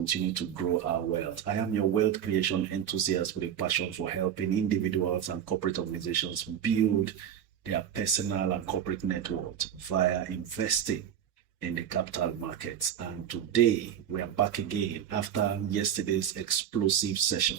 continue to grow our wealth. I am your wealth creation enthusiast with a passion for helping individuals and corporate organizations build their personal and corporate net worth via investing in the capital markets. And today we are back again after yesterday's explosive session.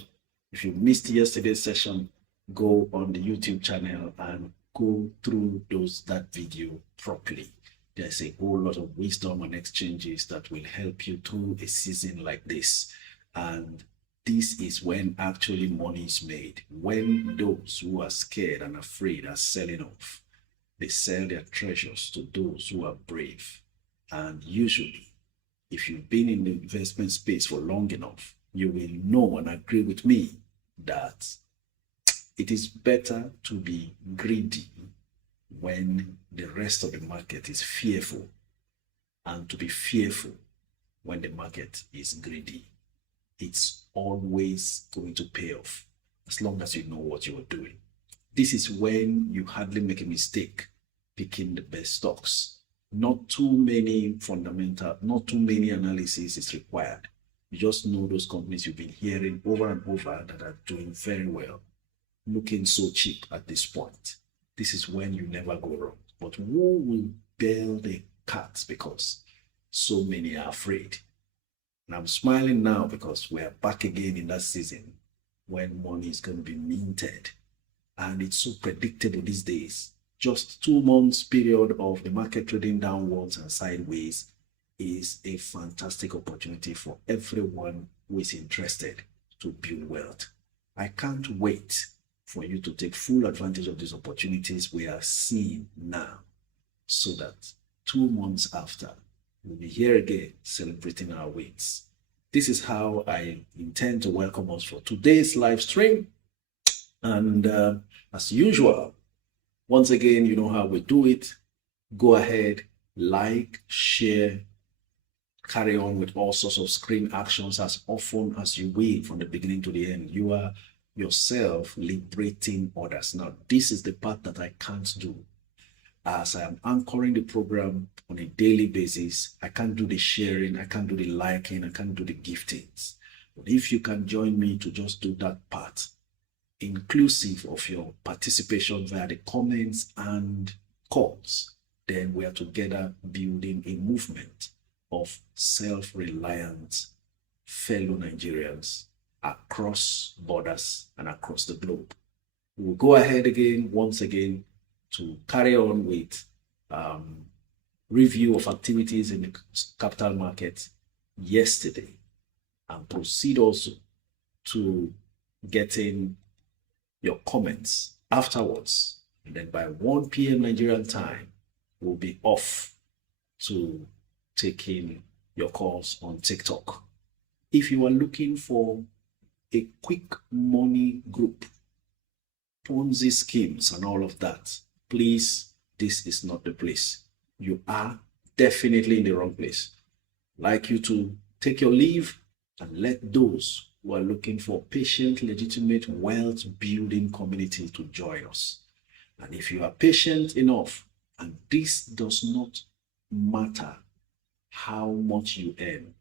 If you missed yesterday's session, go on the YouTube channel and go through that video properly. There's a whole lot of wisdom and exchanges that will help you through a season like this. And this is when actually money is made. When those who are scared and afraid are selling off, they sell their treasures to those who are brave. And usually, if you've been in the investment space for long enough, you will know and agree with me that it is better to be greedy when the rest of the market is fearful, and to be fearful when the market is greedy. It's always going to pay off as long as you know what you are doing. This is when you hardly make a mistake picking the best stocks. Not too many analysis is required. You just know those companies you've been hearing over and over that are doing very well, looking so cheap at this point. This is when you never go wrong. But who will bail the cats because so many are afraid? And I'm smiling now because we're back again in that season when money is going to be minted. And it's so predictable these days. Just 2 months period of the market trading downwards and sideways is a fantastic opportunity for everyone who is interested to build wealth. I can't wait for you to take full advantage of these opportunities we are seeing now, so that 2 months after, we'll be here again celebrating our wins. This is how I intend to welcome us for today's live stream. And as usual, once again, you know how we do it. Go ahead, like, share, carry on with all sorts of screen actions as often as you will from the beginning to the end. You are yourself liberating others. Now, this is the part that I can't do. As I am anchoring the program on a daily basis, I can't do the sharing, I can't do the liking, I can't do the giftings. But if you can join me to just do that part, inclusive of your participation via the comments and calls, then we are together building a movement of self-reliant fellow Nigerians across borders and across the globe. We'll go ahead again, once again, to carry on with review of activities in the capital market yesterday, and proceed also to getting your comments afterwards. And then by 1 p.m. Nigerian time, we'll be off to taking your calls on TikTok. If you are looking for a quick money group, Ponzi schemes and all of that, please, this is not the place. You are definitely in the wrong place. I'd like you to take your leave and let those who are looking for patient, legitimate wealth building community to join us. And if you are patient enough, and this does not matter how much you earn,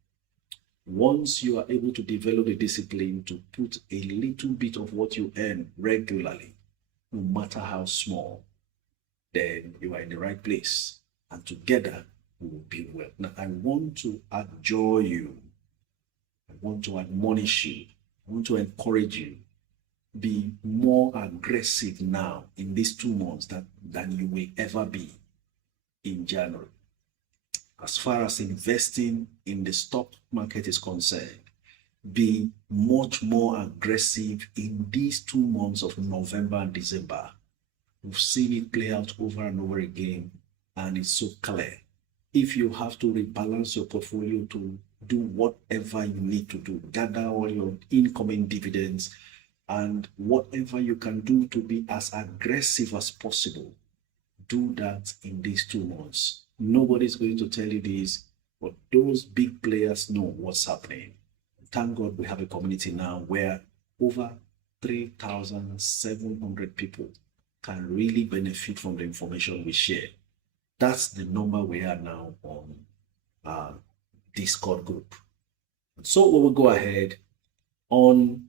once you are able to develop the discipline to put a little bit of what you earn regularly, no matter how small, then you are in the right place. And together we will build wealth. Now, I want to adjure you. I want to admonish you. I want to encourage you. Be more aggressive now in these 2 months than you will ever be in January. As far as investing in the stock market is concerned, be much more aggressive in these 2 months of November and December. We've seen it play out over and over again, and it's so clear. If you have to rebalance your portfolio to do whatever you need to do, gather all your incoming dividends, and whatever you can do to be as aggressive as possible, do that in these 2 months. Nobody's going to tell you this, but those big players know what's happening. Thank God we have a community now where over 3,700 people can really benefit from the information we share. That's the number we are now on Discord group. So we will go ahead on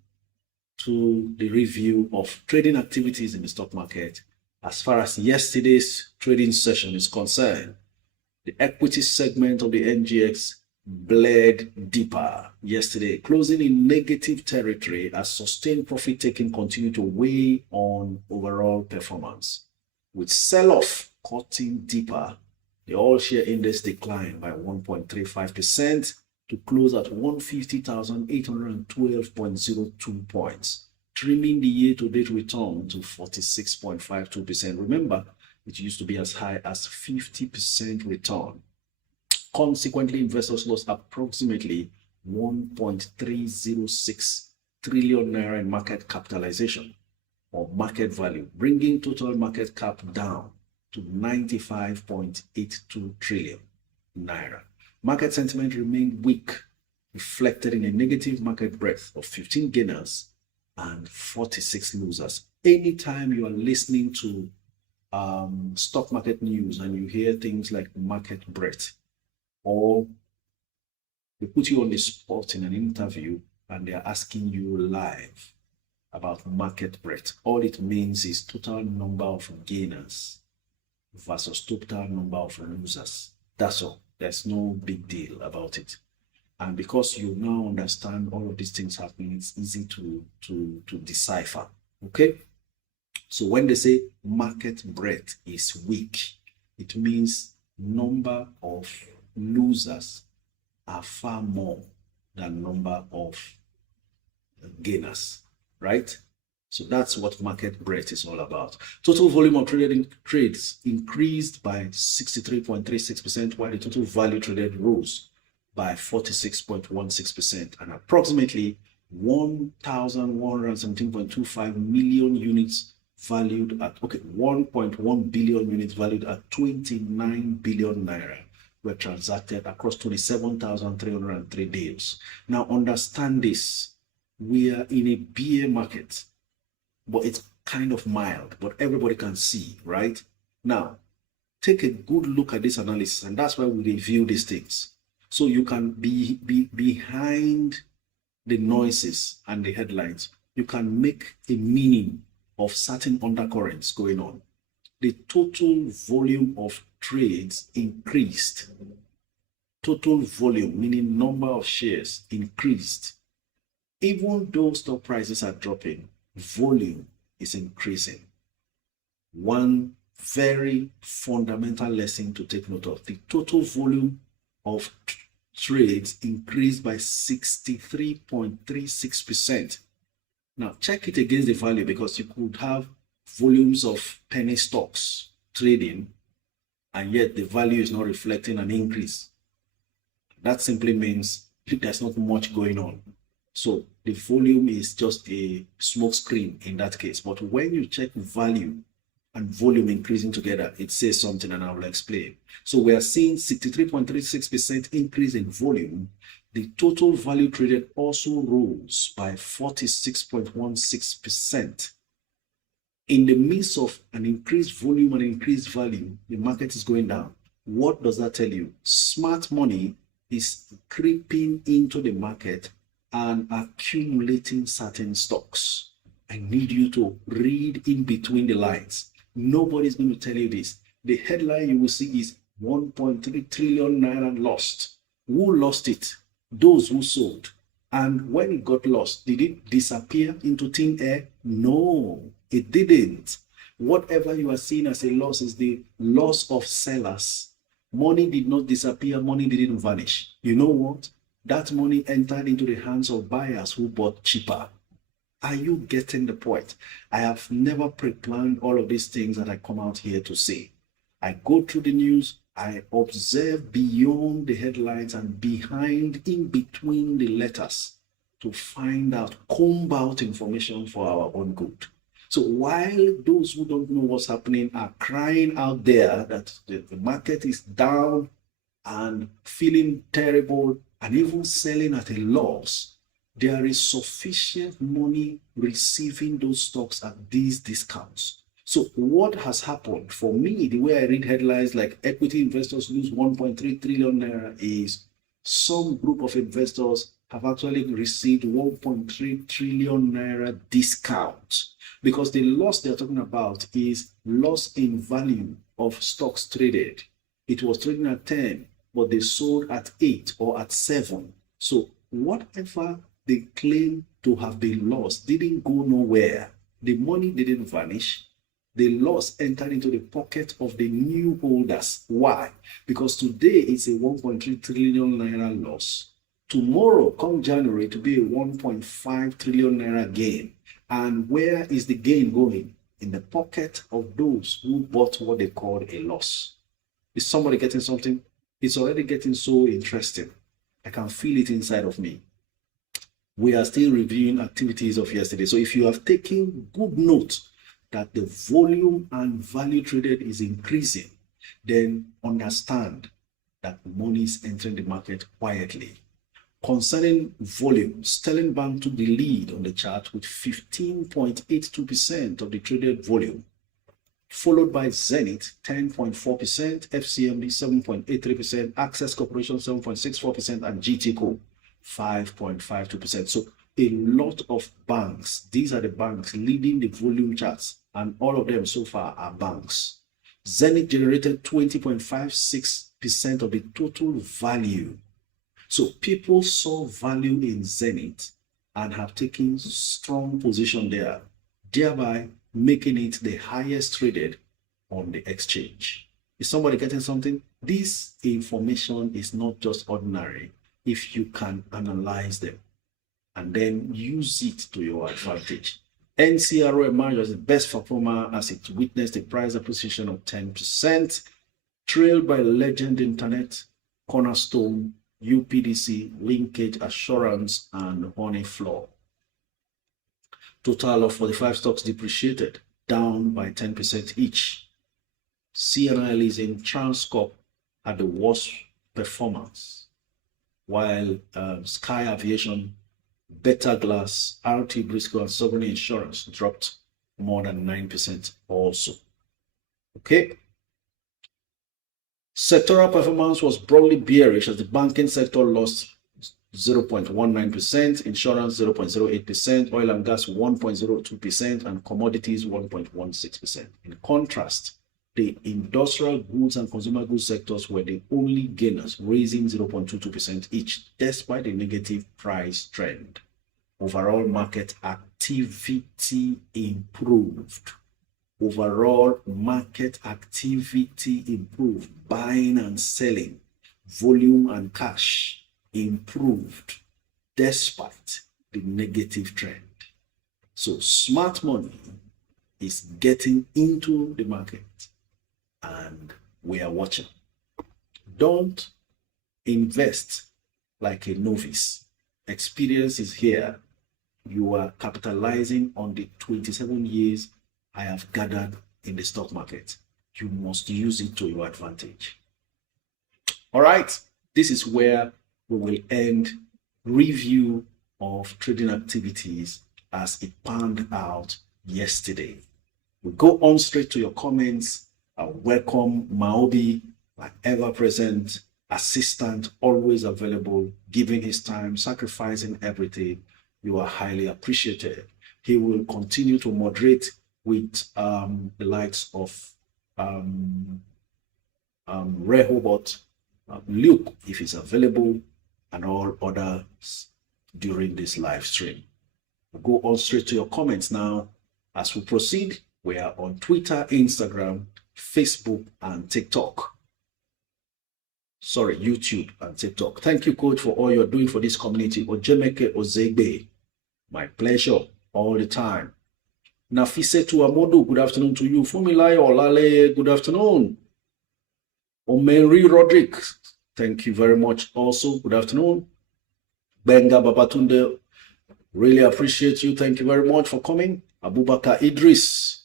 to the review of trading activities in the stock market. As far as yesterday's trading session is concerned, the equity segment of the NGX bled deeper yesterday, closing in negative territory as sustained profit taking continued to weigh on overall performance. With sell-off cutting deeper, the all-share index declined by 1.35% to close at 150,812.02 points, trimming the year-to-date return to 46.52%. Remember, it used to be as high as 50% return. Consequently, investors lost approximately 1.306 trillion naira in market capitalization or market value, bringing total market cap down to 95.82 trillion naira. Market sentiment remained weak, reflected in a negative market breadth of 15 gainers and 46 losers. Anytime you are listening to stock market news and you hear things like market breadth, or they put you on the spot in an interview and they're asking you live about market breadth, all it means is total number of gainers versus total number of losers. That's all. There's no big deal about it. And because you now understand all of these things happening, it's easy to decipher. Okay? So when they say market breadth is weak, it means number of losers are far more than number of gainers, right? So that's what market breadth is all about. Total volume of trades increased by 63.36%, while the total value traded rose by 46.16%, and approximately 1,117.25 million units valued at 1.1 billion units valued at 29 billion naira were transacted across 27,303 deals. Now understand this. We are in a bear market, but it's kind of mild, but everybody can see, right? Now, take a good look at this analysis, and that's why we review these things. So you can be behind the noises and the headlines. You can make a meaning of certain undercurrents going on. The total volume of trades increased. Total volume, meaning number of shares, increased. Even though stock prices are dropping, volume is increasing. One very fundamental lesson to take note of: the total volume of trades increased by 63.36%. Now check it against the value, because you could have volumes of penny stocks trading and yet the value is not reflecting an increase. That simply means there's not much going on. So the volume is just a smoke screen in that case. But when you check value and volume increasing together, it says something, and I will explain. So we are seeing 63.36% increase in volume. The total value traded also rose by 46.16%. In the midst of an increased volume and increased value, the market is going down. What does that tell you? Smart money is creeping into the market and accumulating certain stocks. I need you to read in between the lines. Nobody's going to tell you this. The headline you will see is 1.3 trillion naira lost. Who lost it? Those who sold. And when it got lost, did it disappear into thin air? No, it didn't. Whatever you are seeing as a loss is the loss of sellers. Money did not disappear. Money didn't vanish. You know what? That money entered into the hands of buyers who bought cheaper. Are you getting the point? I have never pre-planned all of these things that I come out here to say. I go through the news, I observe beyond the headlines and behind, in between the letters, to find out, comb out information for our own good. So while those who don't know what's happening are crying out there that the market is down and feeling terrible and even selling at a loss, there is sufficient money receiving those stocks at these discounts. So what has happened for me, the way I read headlines like equity investors lose 1.3 trillion naira, is some group of investors have actually received 1.3 trillion naira discount, because the loss they're talking about is loss in value of stocks traded. It was trading at 10, but they sold at 8 or at 7. So whatever they claim to have been lost didn't go nowhere. The money didn't vanish. The loss entered into the pocket of the new holders. Why? Because today it's a 1.3 trillion naira loss. Tomorrow, come January, to be a 1.5 trillion naira gain. And where is the gain going? In the pocket of those who bought what they called a loss. Is somebody getting something? It's already getting so interesting. I can feel it inside of me. We are still reviewing activities of yesterday. So if you have taken good note that the volume and value traded is increasing, then understand that money is entering the market quietly. Concerning volume, Sterling Bank took the lead on the chart with 15.82% of the traded volume, followed by Zenith 10.4%, FCMB 7.83%, Access Corporation 7.64%, and GTCO 5.52%. So a lot of banks, these are the banks leading the volume charts, and all of them so far are banks. Zenith generated 20.56% of the total value. So people saw value in Zenith and have taken strong position there, thereby making it the highest traded on the exchange. Is somebody getting something? This information is not just ordinary if you can analyze them and then use it to your advantage. NCRO emerged as the best performer as it witnessed a price appreciation of 10%, trailed by Legend Internet, Cornerstone, UPDC, Linkage Assurance, and Honey Floor. Total of 45 stocks depreciated, down by 10% each. CNI Leasing, Transcorp had the worst performance, while Sky Aviation, Beta Glass, RT Briscoe, and Sovereign Insurance dropped more than 9% also. Okay. Sectoral performance was broadly bearish as the banking sector lost 0.19%, insurance 0.08%, oil and gas 1.02%, and commodities 1.16%. In contrast, the industrial goods and consumer goods sectors were the only gainers, raising 0.22% each, despite the negative price trend. Overall market activity improved. Overall market activity improved. Buying and selling, volume and cash improved despite the negative trend. So smart money is getting into the market and we are watching. Don't invest like a novice. Experience is here. You are capitalizing on the 27 years I have gathered in the stock market. You must use it to your advantage. All right, this is where we will end review of trading activities as it panned out yesterday. We go on straight to your comments. I welcome Maobi, my ever-present assistant, always available, giving his time, sacrificing everything. You are highly appreciated. He will continue to moderate with the likes of Rehoboth, Luke, if he's available, and all others during this live stream. We'll go on straight to your comments now. As we proceed, we are on Twitter, Instagram, Facebook, and TikTok. Sorry, YouTube and TikTok. Thank you, Coach, for all you're doing for this community. Ojemeke Ozegbe, my pleasure all the time. Nafisetu Amodu, good afternoon to you. Fumilayo Olale, good afternoon. Omeri Roderick, thank you very much also. Good afternoon. Benga Babatunde, really appreciate you. Thank you very much for coming. Abubakar Idris,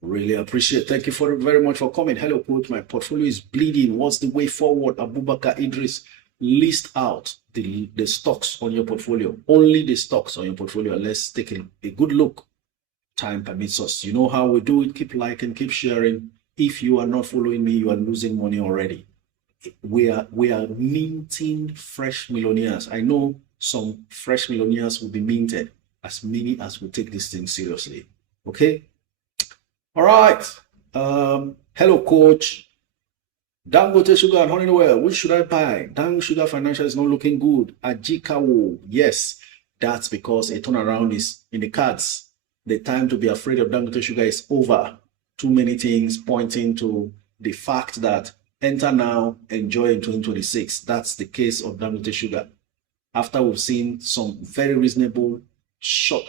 really appreciate. Thank you very much for coming. Hello, Coach. My portfolio is bleeding. What's the way forward? Abubakar Idris, list out the stocks on your portfolio. Only the stocks on your portfolio. Let's take a good look. Time permits us. You know how we do it. Keep liking, keep sharing. If you are not following me, you are losing money already. we are minting fresh millionaires. I know some fresh millionaires will be minted, as many as will take this thing seriously. Okay. All right. Hello, coach. Dangote Sugar and Honeywell, which should I buy? Dang Sugar Financial is not looking good. Ajikawo, yes, that's because a turnaround is in the cards. The time to be afraid of Dangote Sugar is over. Too many things pointing to the fact that enter now, enjoy in 2026. That's the case of Dangote Sugar. After we've seen some very reasonable short,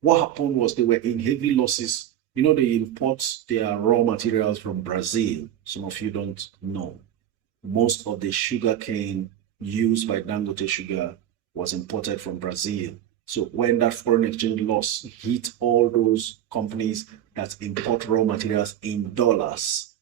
what happened was they were in heavy losses. You know, they import their raw materials from Brazil. Some of you don't know. Most of the sugar cane used by Dangote Sugar was imported from Brazil. So when that foreign exchange loss hit all those companies that import raw materials in dollars,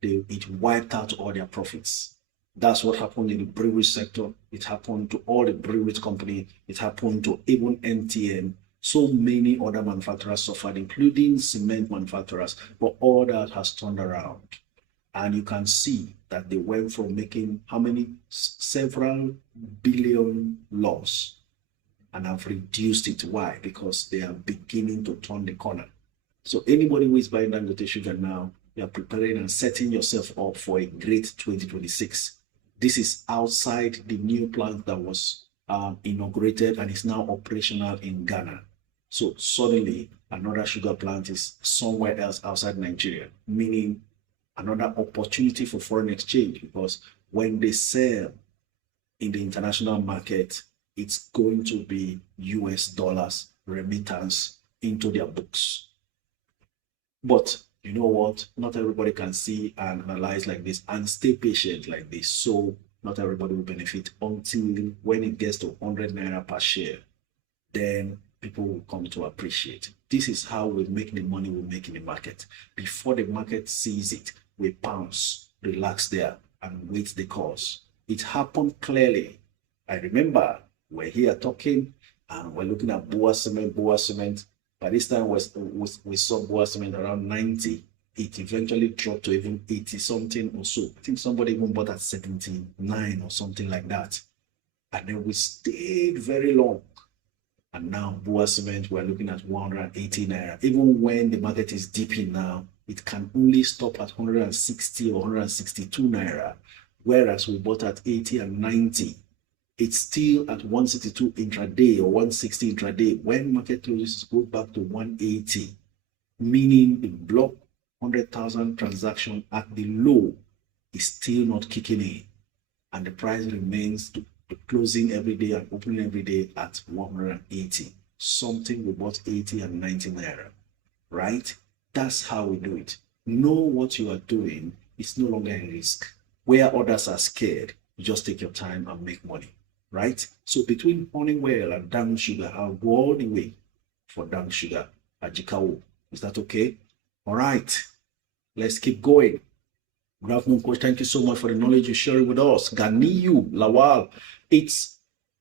it wiped out all their profits. That's what happened in the brewery sector. It happened to all the brewery companies. It happened to even NTN. So many other manufacturers suffered, including cement manufacturers, but all that has turned around. And you can see that they went from making how many? Several billion loss and have reduced it. Why? Because they are beginning to turn the corner. So anybody who is buying Dangote Sugar now, you are preparing and setting yourself up for a great 2026. This is outside the new plant that was inaugurated and is now operational in Ghana. So suddenly another sugar plant is somewhere else outside Nigeria, meaning another opportunity for foreign exchange, because when they sell in the international market, it's going to be US dollars remittance into their books. But you know what? Not everybody can see and analyze like this and stay patient like this. So not everybody will benefit until when it gets to 100 naira per share. Then people will come to appreciate. This is how we make the money we make in the market. Before the market sees it, we pounce, relax there, and wait the cause. It happened clearly. I remember we're here talking and we're looking at Boa Cement. By this time, we saw Boa Cement around 90. It eventually dropped to even 80 something or so. I think somebody even bought at 79 or something like that. And then we stayed very long. And now Boa Cement, we're looking at 180 naira. Even when the market is dipping now, it can only stop at 160 or 162 naira. Whereas we bought at 80 and 90. It's still at 162 intraday or 160 intraday. When market closes, go back to 180, meaning the block 100,000 transaction at the low is still not kicking in, and the price remains to closing every day and opening every day at 180. Something we bought 80 and 90 naira, right? That's how we do it. Know what you are doing. It's no longer a risk. Where others are scared, you just take your time and make money, right? So between Honeywell and Dang Sugar, I'll go all the way for Dang Sugar at Jikawo. Is that okay? All right, let's keep going. Good afternoon, Coach. Thank you so much for the knowledge you share with us. Ganiyu Lawal, it's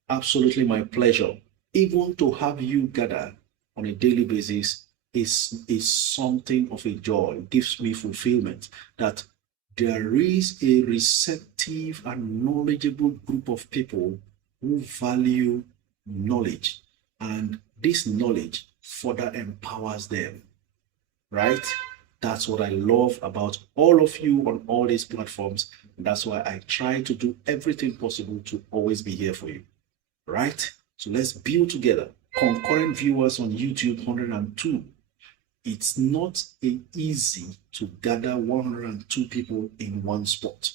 absolutely my pleasure. Even to have you gather on a daily basis is something of a joy. It gives me fulfillment that there is a receptive and knowledgeable group of people who value knowledge, and this knowledge further empowers them, right? That's what I love about all of you on all these platforms. That's why I try to do everything possible to always be here for you, right? So let's build together. Concurrent viewers on YouTube, 102. It's not easy to gather 102 people in one spot.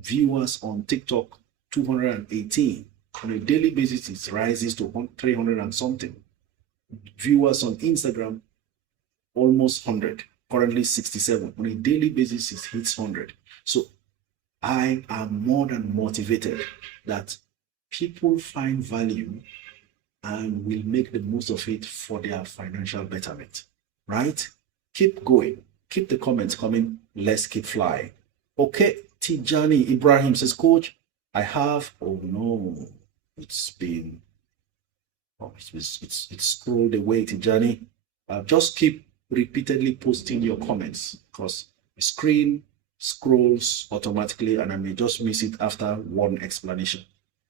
Viewers on TikTok, 218. On a daily basis, it rises to 300 and something. Viewers on Instagram, almost 100. Currently 67. On a daily basis, it hits 100. So I am more than motivated that people find value and will make the most of it for their financial betterment, right? Keep going. Keep the comments coming. Let's keep flying. Okay, Tijani Ibrahim says, Coach, I have, oh no, it's scrolled away, Tijani. Just keep repeatedly posting your comments because the screen scrolls automatically and I may just miss it after one explanation.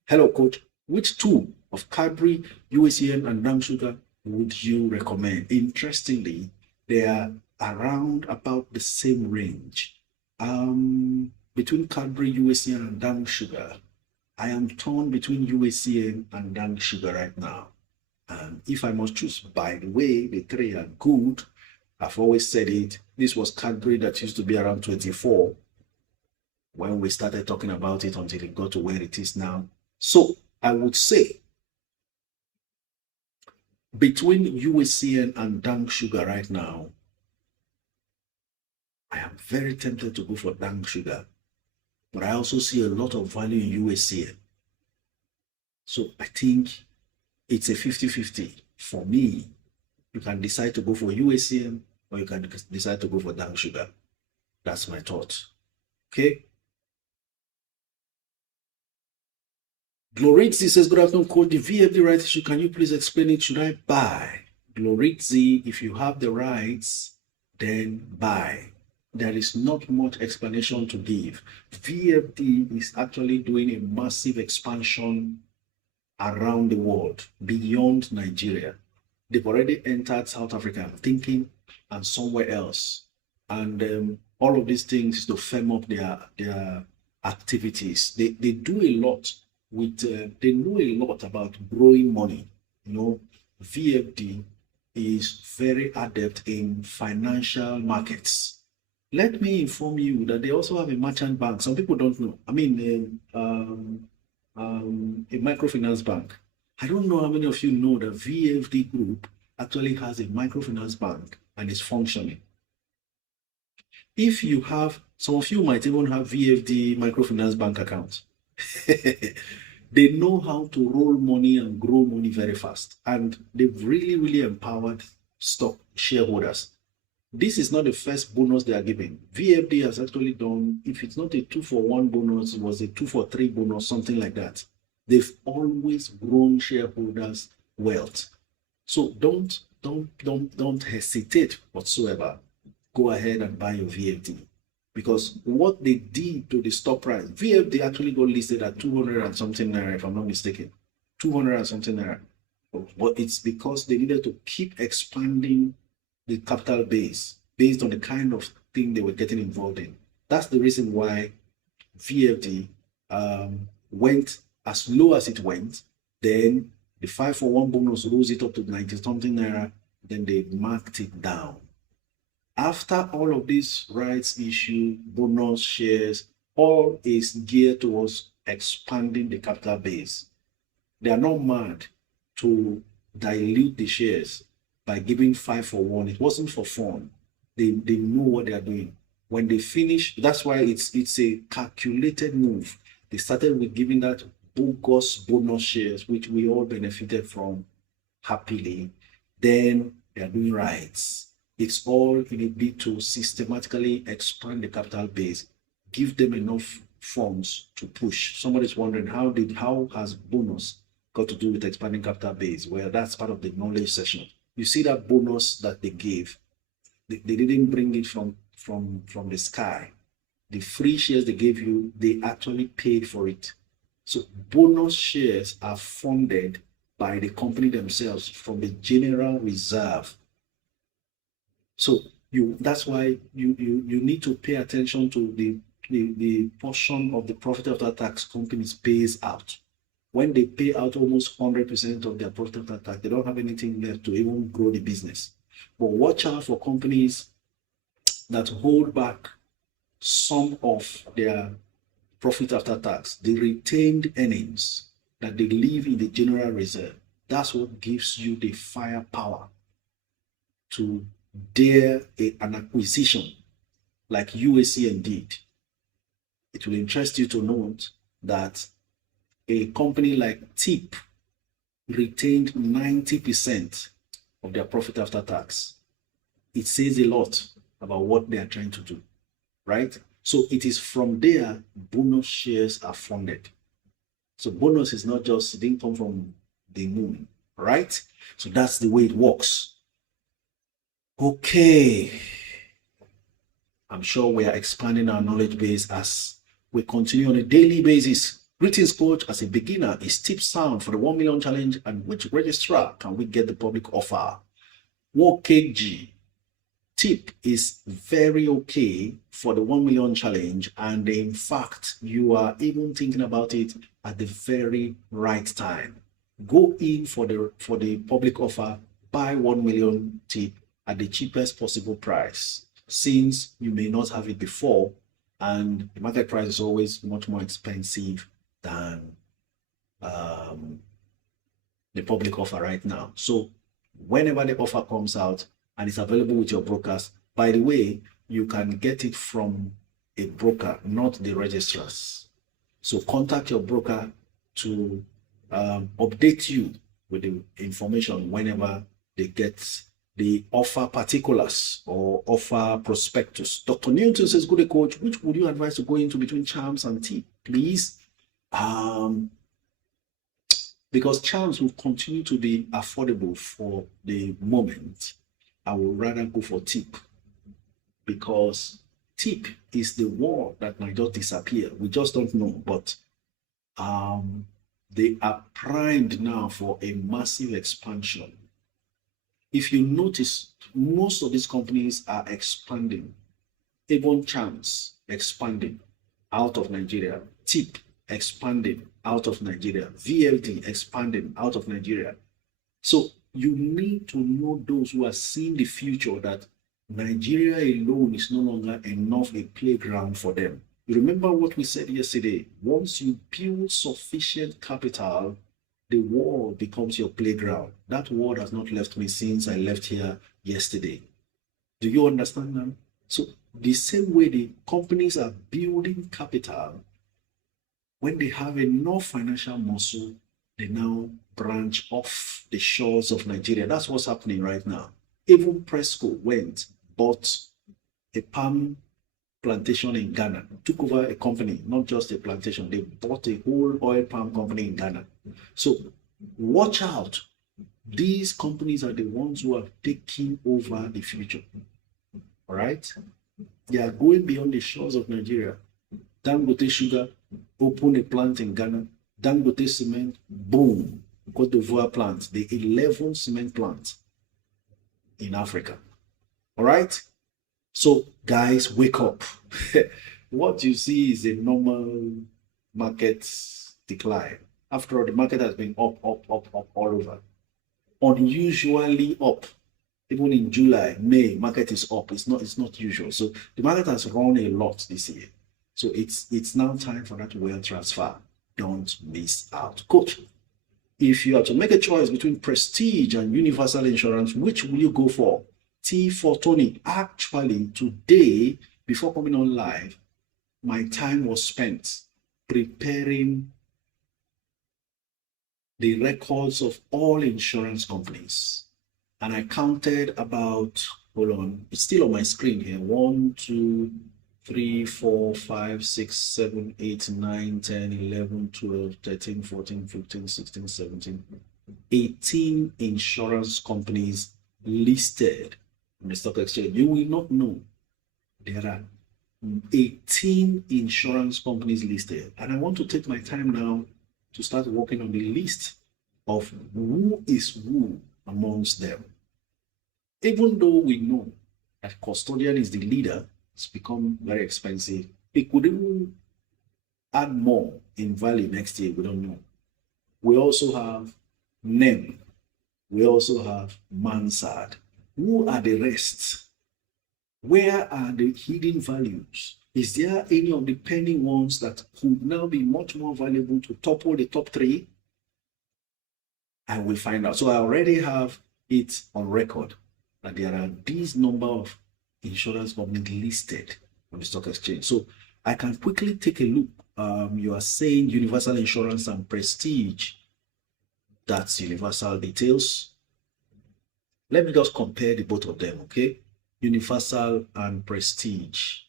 Hello, coach. Which two of Cadbury, UACN, and Brown Sugar would you recommend? Interestingly, they are around about the same range. Between Cadbury, UACN, and Brown Sugar, I am torn between UACN and Brown Sugar right now. And if I must choose, by the way, the three are good. I've always said it. This was Cadbury that used to be around 24 when we started talking about it until it got to where it is now. So I would say between UACN and Dank Sugar right now, I am very tempted to go for Dank Sugar, but I also see a lot of value in UACN. So I think it's a 50-50 for me. You can decide to go for UACN or you can decide to go for Dank Sugar. That's my thought. Okay. Gloritzi says, good afternoon, coach. The VFD rights issue, can you please explain it? Should I buy? Gloritzi, if you have the rights, then buy. There is not much explanation to give. VFD is actually doing a massive expansion around the world, beyond Nigeria. They've already entered South Africa, I'm thinking, and somewhere else. And all of these things is to firm up their activities. They do a lot with, they know a lot about growing money. You know, VFD is very adept in financial markets. Let me inform you that they also have a merchant bank. Some people don't know. I mean, a microfinance bank. I don't know how many of you know that VFD Group actually has a microfinance bank and is functioning. If you have, some of you might even have VFD microfinance bank accounts. They know how to roll money and grow money very fast. And they've really, really empowered stock shareholders. This is not the first bonus they are giving. VFD has actually done, if it's not a 2-for-1 bonus, it was a 2-for-3 bonus, something like that. They've always grown shareholders' wealth. So don't hesitate whatsoever. Go ahead and buy your VFD. Because what they did to the stock price, VFD actually got listed at 200 and something naira, if I'm not mistaken. 200 and something naira. But it's because they needed to keep expanding the capital base based on the kind of thing they were getting involved in. That's the reason why VFD went as low as it went. Then the 5-for-1 bonus rose it up to 90 something naira. Then they marked it down. After all of these rights issue, bonus shares, all is geared towards expanding the capital base. They are not mad to dilute the shares by giving 5-for-1. It wasn't for fun. They know what they are doing. When they finish, that's why it's a calculated move. They started with giving that bogus bonus shares, which we all benefited from happily. Then they are doing rights. It's all in a bid to systematically expand the capital base, give them enough funds to push. Somebody's wondering how has bonus got to do with expanding capital base? Well, that's part of the knowledge session. You see that bonus that they gave, they didn't bring it from the sky. The free shares they gave you, they actually paid for it. So bonus shares are funded by the company themselves from the general reserve. So that's why you need to pay attention to the portion of the profit after tax companies pays out. When they pay out almost 100% of their profit after tax, they don't have anything left to even grow the business. But watch out for companies that hold back some of their profit after tax, the retained earnings that they leave in the general reserve. That's what gives you the firepower to dare an acquisition like UACN did. It will interest you to note that a company like TIP retained 90% of their profit after tax. It says a lot about what they are trying to do, right? So it is from there bonus shares are funded. So bonus is not just, it didn't come from the moon, right? So that's the way it works. Okay. I'm sure we are expanding our knowledge base as we continue on a daily basis. Greetings, coach. As a beginner, is tip sound for the 1 million challenge, and which registrar can we get the public offer? 1kg tip is very okay for the 1 million challenge, and in fact, you are even thinking about it at the very right time. Go in for the public offer, buy 1 million tip at the cheapest possible price, since you may not have it before, and the market price is always much more expensive than the public offer right now. So whenever the offer comes out and it's available with your brokers, by the way, you can get it from a broker, not the registrars. So contact your broker to update you with the information whenever they get the offer particulars or offer prospectus. Dr. Newton says, good coach, which would you advise to go into between charms and tip, please? Because charms will continue to be affordable for the moment, I would rather go for tip, because tip is the word that might just disappear. We just don't know, but they are primed now for a massive expansion. If you notice, most of these companies are expanding. Even charms expanding out of Nigeria. Tip expanding out of Nigeria. VLD expanding out of Nigeria. So you need to know those who are seeing the future, that Nigeria alone is no longer enough a playground for them. You remember what we said yesterday? Once you build sufficient capital, the world becomes your playground. That word has not left me since I left here yesterday. Do you understand now? So the same way the companies are building capital, when they have enough financial muscle, they now branch off the shores of Nigeria. That's what's happening right now. Even Presco went, bought a palm plantation in Ghana, took over a company, not just a plantation. They bought a whole oil palm company in Ghana. So watch out. These companies are the ones who are taking over the future. All right? They are going beyond the shores of Nigeria. Dangote Sugar, open a plant in Ghana. Dangote Cement, boom, Cote d'Ivoire plant, the 11th cement plant in Africa. All right? So, guys, wake up. What you see is a normal market decline. After all, the market has been up all over. Unusually up. Even in July, May, market is up. It's not usual. So the market has run a lot this year. So it's now time for that wealth transfer. Don't miss out. Coach, if you are to make a choice between Prestige and Universal Insurance, which will you go for? T for Tony. Actually, today, before coming on live, my time was spent preparing the records of all insurance companies. And I counted about, hold on, it's still on my screen here. 1, 2, 3, 4, 5, 6, 7, 8, 9, 10, 11, 12, 13, 14, 15, 16, 17, 18 insurance companies listed on the stock exchange. You will not know there are 18 insurance companies listed. And I want to take my time now to start working on the list of who is who amongst them. Even though we know that custodian is the leader, it's become very expensive. It could even add more in value next year. We don't know. We also have NEM. We also have Mansard. Who are the rest? Where are the hidden values? Is there any of the penny ones that could now be much more valuable to topple the top 3? I will find out. So I already have it on record that there are these number of insurance companies listed on the stock exchange. So I can quickly take a look. You are saying Universal Insurance and Prestige. That's Universal details. Let me just compare the both of them, okay? Universal and Prestige.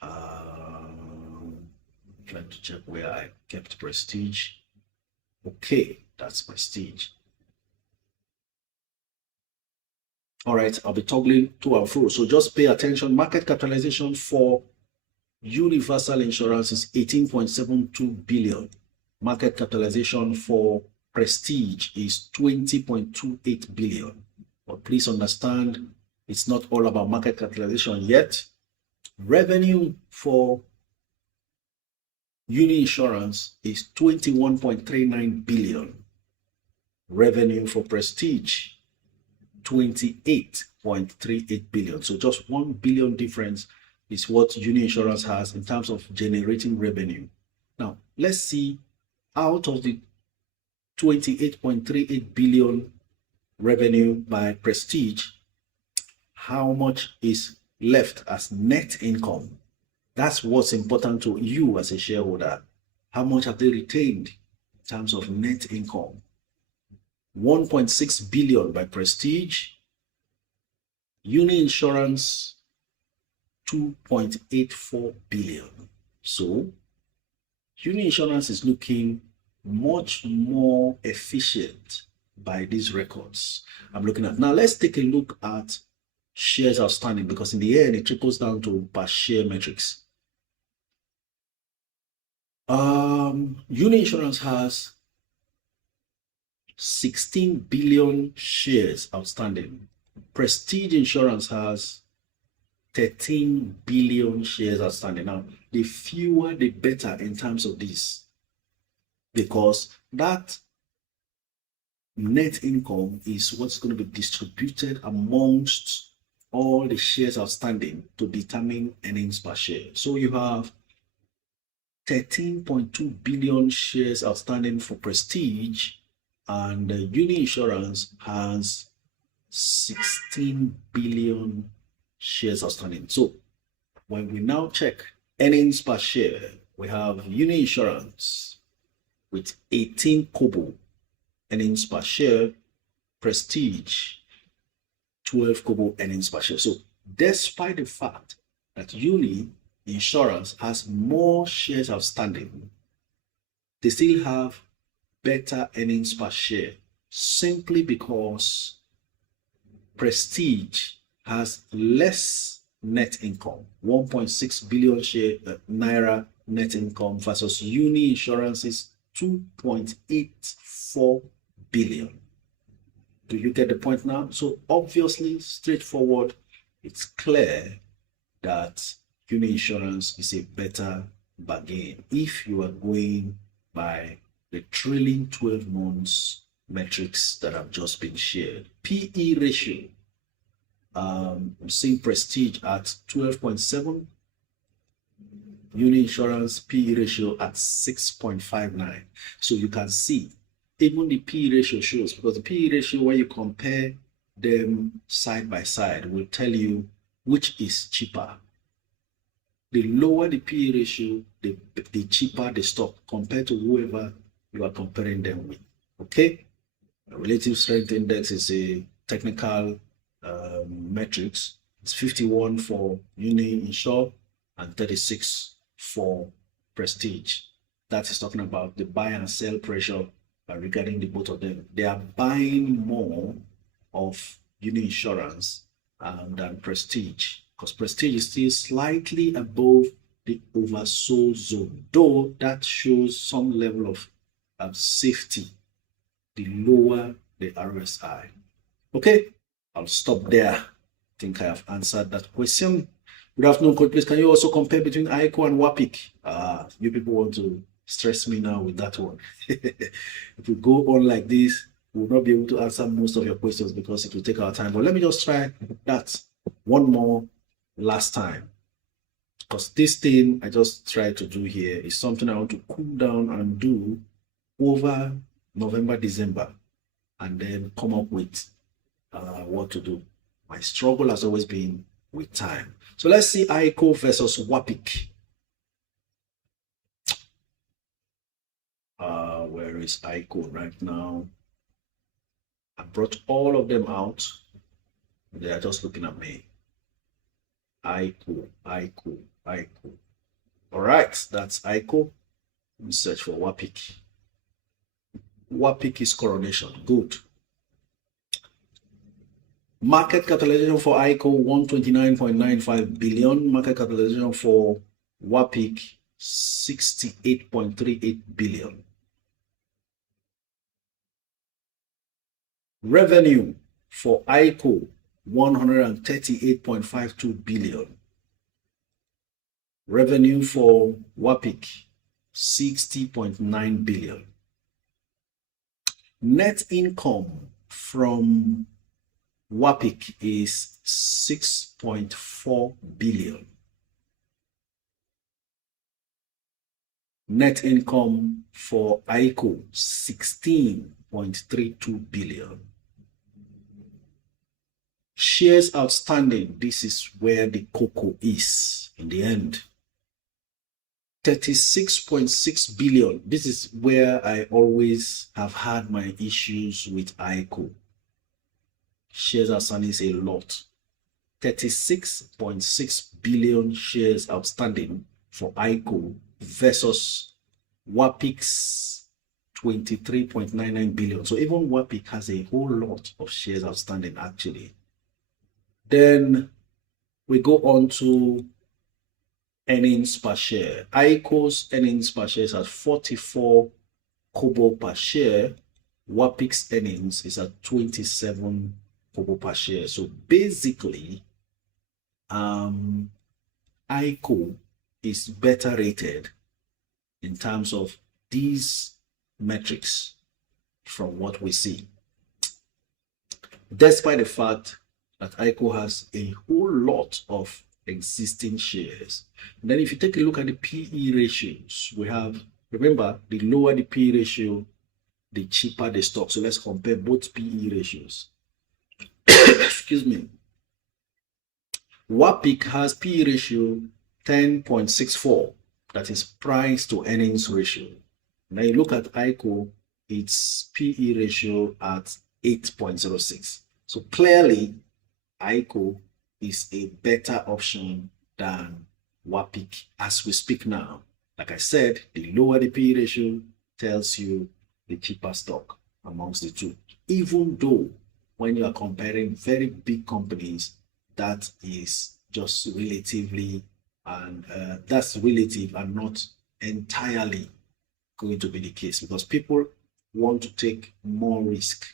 Trying to check where I kept Prestige. Okay, that's Prestige. All right, I'll be toggling to and fro. So just pay attention. Market capitalization for Universal Insurance is 18.72 billion. Market capitalization for Prestige is 20.28 billion. But please understand, it's not all about market capitalization yet. Revenue for Uni Insurance is 21.39 billion. Revenue for Prestige, 28.38 billion. So just 1 billion difference is what Uni Insurance has in terms of generating revenue. Now, let's see, out of the 28.38 billion revenue by Prestige, how much is left as net income? That's what's important to you as a shareholder. How much have they retained in terms of net income? 1.6 billion by Prestige. Uni Insurance, 2.84 billion. So Uni Insurance is looking much more efficient by these records I'm looking at. Now let's take a look at shares outstanding, because in the end it trickles down to per share metrics. Uni Insurance has 16 billion shares outstanding. Prestige Insurance has 13 billion shares outstanding. Now, the fewer the better in terms of this, because that net income is what's going to be distributed amongst all the shares outstanding to determine earnings per share. So you have 13.2 billion shares outstanding for Prestige, and Uni Insurance has 16 billion shares outstanding. So when we now check earnings per share, we have Uni Insurance with 18 kobo earnings per share, Prestige 12 kobo earnings per share. So despite the fact that Uni Insurance has more shares outstanding, they still have better earnings per share, simply because Prestige has less net income, 1.6 billion naira net income, versus Uni Insurance's 2.84 billion. Do you get the point now? So obviously, straightforward, it's clear that Uni Insurance is a better bargain if you are going by the trailing 12 months metrics that have just been shared. PE ratio, I'm seeing Prestige at 12.7, Uni Insurance PE ratio at 6.59. So you can see even the PE ratio shows, because the PE ratio, when you compare them side by side, will tell you which is cheaper. The lower the PE ratio, the cheaper the stock compared to whoever you are comparing them with. Okay? Relative strength index is a technical metrics. It's 51 for Uni Insure and 36 for Prestige. That is talking about the buy and sell pressure regarding the both of them. They are buying more of Uni Insurance than Prestige, because Prestige is still slightly above the oversold zone, though that shows some level of safety the lower the RSI. Okay, I'll stop there. I think I have answered that question. Good afternoon, Coach. Please, can you also compare between ICO and WAPIC? You people want to stress me now with that one. If we go on like this, we'll not be able to answer most of your questions because it will take our time. But let me just try that one more last time, because this thing I just tried to do here is something I want to cool down and do over November, December, and then come up with what to do. My struggle has always been with time. So let's see ICO versus WAPIC. Where is ICO right now? I brought all of them out. They are just looking at me. ICO. All right, that's ICO. Let me search for WAPIC. WAPIC is Coronation. Good. Market capitalization for ICO 129.95 billion. Market capitalization for WAPIC 68.38 billion. Revenue for ICO 138.52 billion. Revenue for WAPIC 60.9 billion. Net income from WAPIC is 6.4 billion. Net income for ICO 16.32 billion. Shares outstanding, this is where the cocoa is in the end. 36.6 billion. This is where I always have had my issues with ICO. Shares outstanding is a lot. 36.6 billion shares outstanding for ICO versus WAPIC's 23.99 billion. So even WAPIC has a whole lot of shares outstanding actually. Then we go on to earnings per share. ICO's earnings per share is at 44 kobo per share. WAPIC's earnings is at 27 kobo per share. So basically, ICO is better rated in terms of these metrics from what we see, despite the fact that ICO has a whole lot of existing shares. And then if you take a look at the PE ratios, we have, remember, the lower the PE ratio, the cheaper the stock. So let's compare both PE ratios. Excuse me. WAPIC has PE ratio 10.64. That is price to earnings ratio. Now you look at ICO, its PE ratio at 8.06. So clearly, ICO is a better option than WAPIC as we speak now. Like I said, the lower the PE ratio tells you the cheaper stock amongst the two. Even though when you are comparing very big companies, that is just relatively, and that's relative and not entirely going to be the case, because people want to take more risk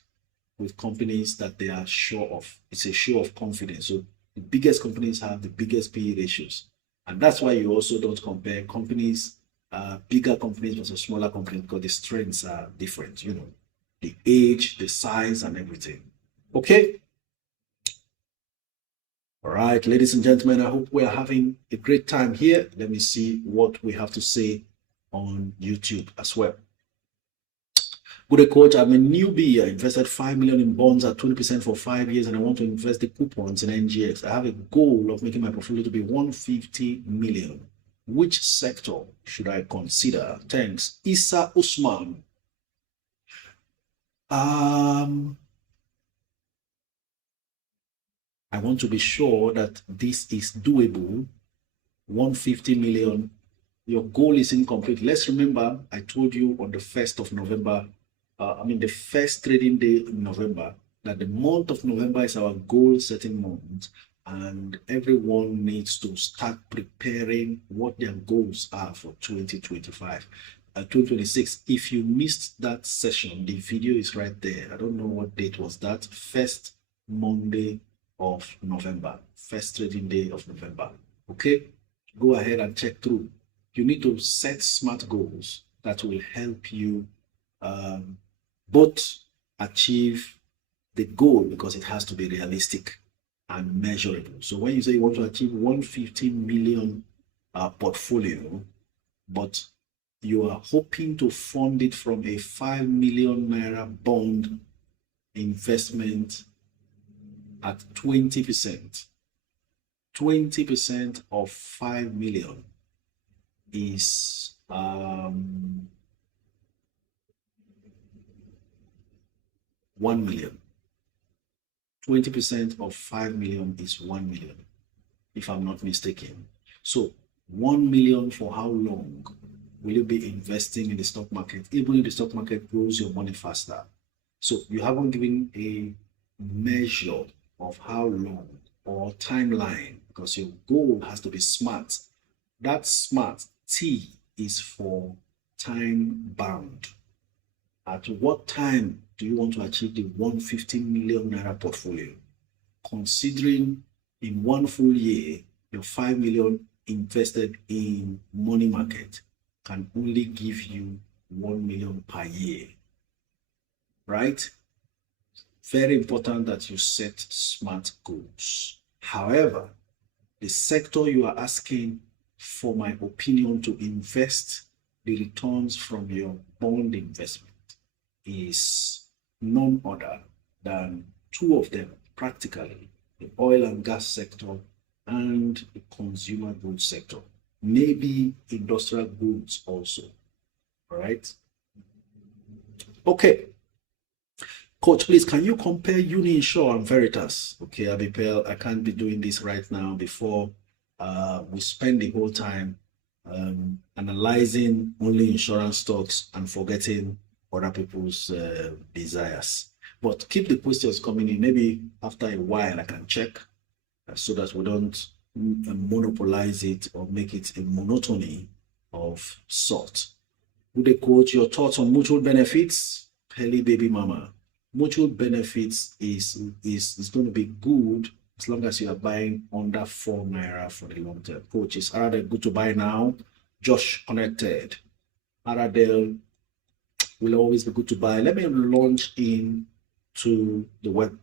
with companies that they are sure of. It's a show of confidence. So the biggest companies have the biggest PE ratios. And that's why you also don't compare companies, bigger companies versus smaller companies, because the strengths are different, you know, the age, the size, and everything. Okay? All right, ladies and gentlemen, I hope we are having a great time here. Let me see what we have to say on YouTube as well. Good coach, I'm a newbie. I invested 5 million in bonds at 20% for 5 years, and I want to invest the coupons in NGX. I have a goal of making my portfolio to be 150 million. Which sector should I consider? Thanks. Issa Usman. I want to be sure that this is doable. 150 million. Your goal is incomplete. Let's remember, I told you on the 1st of November, the first trading day in November, that the month of November is our goal setting month, and everyone needs to start preparing what their goals are for 2025. 2026. If you missed that session, the video is right there. I don't know what date was that. First Monday of November, first trading day of November. Okay, go ahead and check through. You need to set smart goals that will help you both achieve the goal, because it has to be realistic and measurable. So when you say you want to achieve 150 million portfolio, but you are hoping to fund it from a 5 million naira bond investment at 20%. 20% of 5 million is 1 million. 20% of 5 million is 1 million, if I'm not mistaken. So 1 million for how long will you be investing in the stock market? Even if the stock market grows your money faster. So you haven't given a measure of how long or timeline, because your goal has to be smart. That smart T is for time bound. At what time do you want to achieve the 150 million naira portfolio? Considering in one full year, your 5 million invested in money market can only give you 1 million per year, right? Very important that you set smart goals. However, the sector you are asking for my opinion to invest the returns from your bond investment is none other than two of them practically, the oil and gas sector and the consumer goods sector, maybe industrial goods also. All right. Okay. Coach, please, can you compare Uninsure and Veritas? Okay, Abipel, I can't be doing this right now before we spend the whole time analyzing only insurance stocks and forgetting other people's desires. But keep the questions coming in. Maybe after a while I can check so that we don't monopolize it or make it a monotony of sort. Would they quote your thoughts on mutual benefits? Helly baby mama. Mutual benefits is going to be good as long as you are buying under 4 naira for the long term. Coaches, are they good to buy now? Josh connected. Aradel will always be good to buy. Let me launch into the web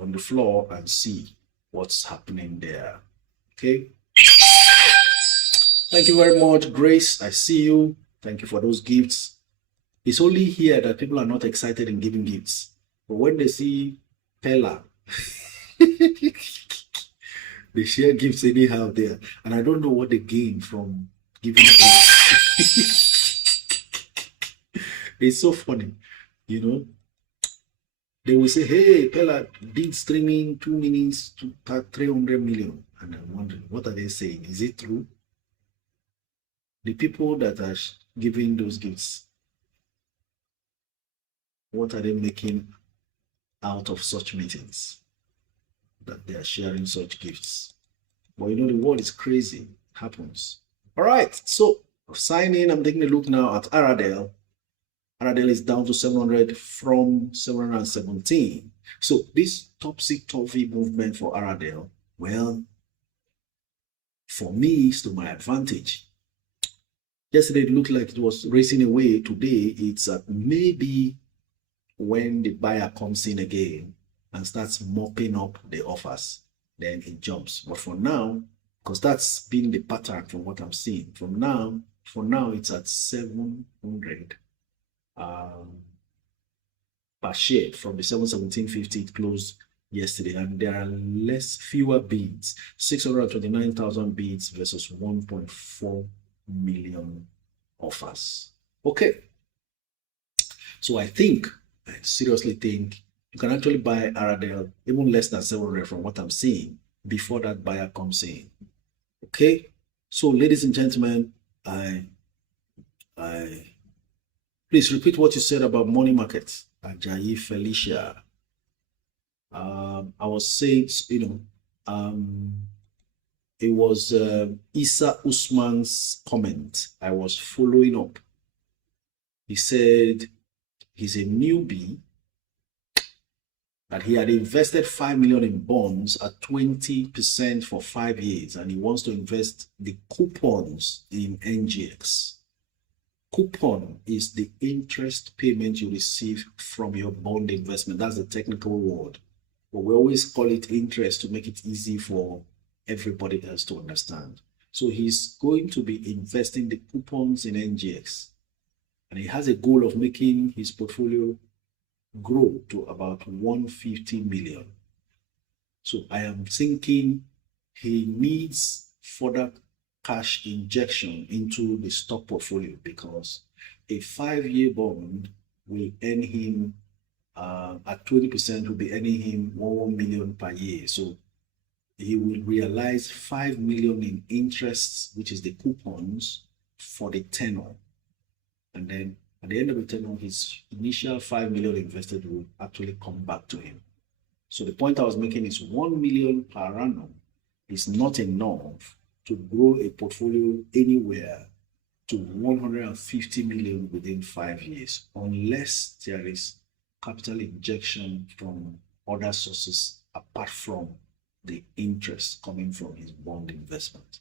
on the floor and see what's happening there. Okay. Thank you very much, Grace. I see you. Thank you for those gifts. It's only here that people are not excited in giving gifts. But when they see Pella, they share gifts anyhow there. And I don't know what they gain from giving gifts. It's so funny, you know. They will say, hey, Pella did streaming 2 minutes to 300 million. And I'm wondering, what are they saying? Is it true? The people that are giving those gifts, what are they making out of such meetings that they are sharing such gifts? But you know, the world is crazy. It happens. All right. So sign in. I'm taking a look now at Aradel. Aradel is down to 700 from 717. So this topsy-turvy movement for Aradel, well, for me, it's to my advantage. Yesterday, it looked like it was racing away. Today, it's maybe when the buyer comes in again and starts mopping up the offers, then it jumps. But for now, because that's been the pattern from what I'm seeing, for now, it's at 700 per share from the 717.50 it closed yesterday, and there are fewer bids, 629,000 bids versus 1.4 million offers. Okay, so I seriously think you can actually buy Aradel even less than 700 from what I'm seeing before that buyer comes in. Okay, so ladies and gentlemen, please repeat what you said about money markets. Ajayi Felicia. I was saying, it was Issa Usman's comment. I was following up. He said he's a newbie, that he had invested 5 million in bonds at 20% for 5 years, and he wants to invest the coupons in NGX. Coupon is the interest payment you receive from your bond investment. That's the technical word. But we always call it interest to make it easy for everybody else to understand. So he's going to be investing the coupons in NGX. And he has a goal of making his portfolio grow to about 150 million. So I am thinking he needs further cash injection into the stock portfolio, because a 5-year bond will earn him at 20%, will be earning him 1 million per year. So he will realize 5 million in interests, which is the coupons for the tenor. And then at the end of the tenor, his initial 5 million invested will actually come back to him. So the point I was making is 1 million per annum is not enough to grow a portfolio anywhere to 150 million within 5 years, unless there is capital injection from other sources apart from the interest coming from his bond investment.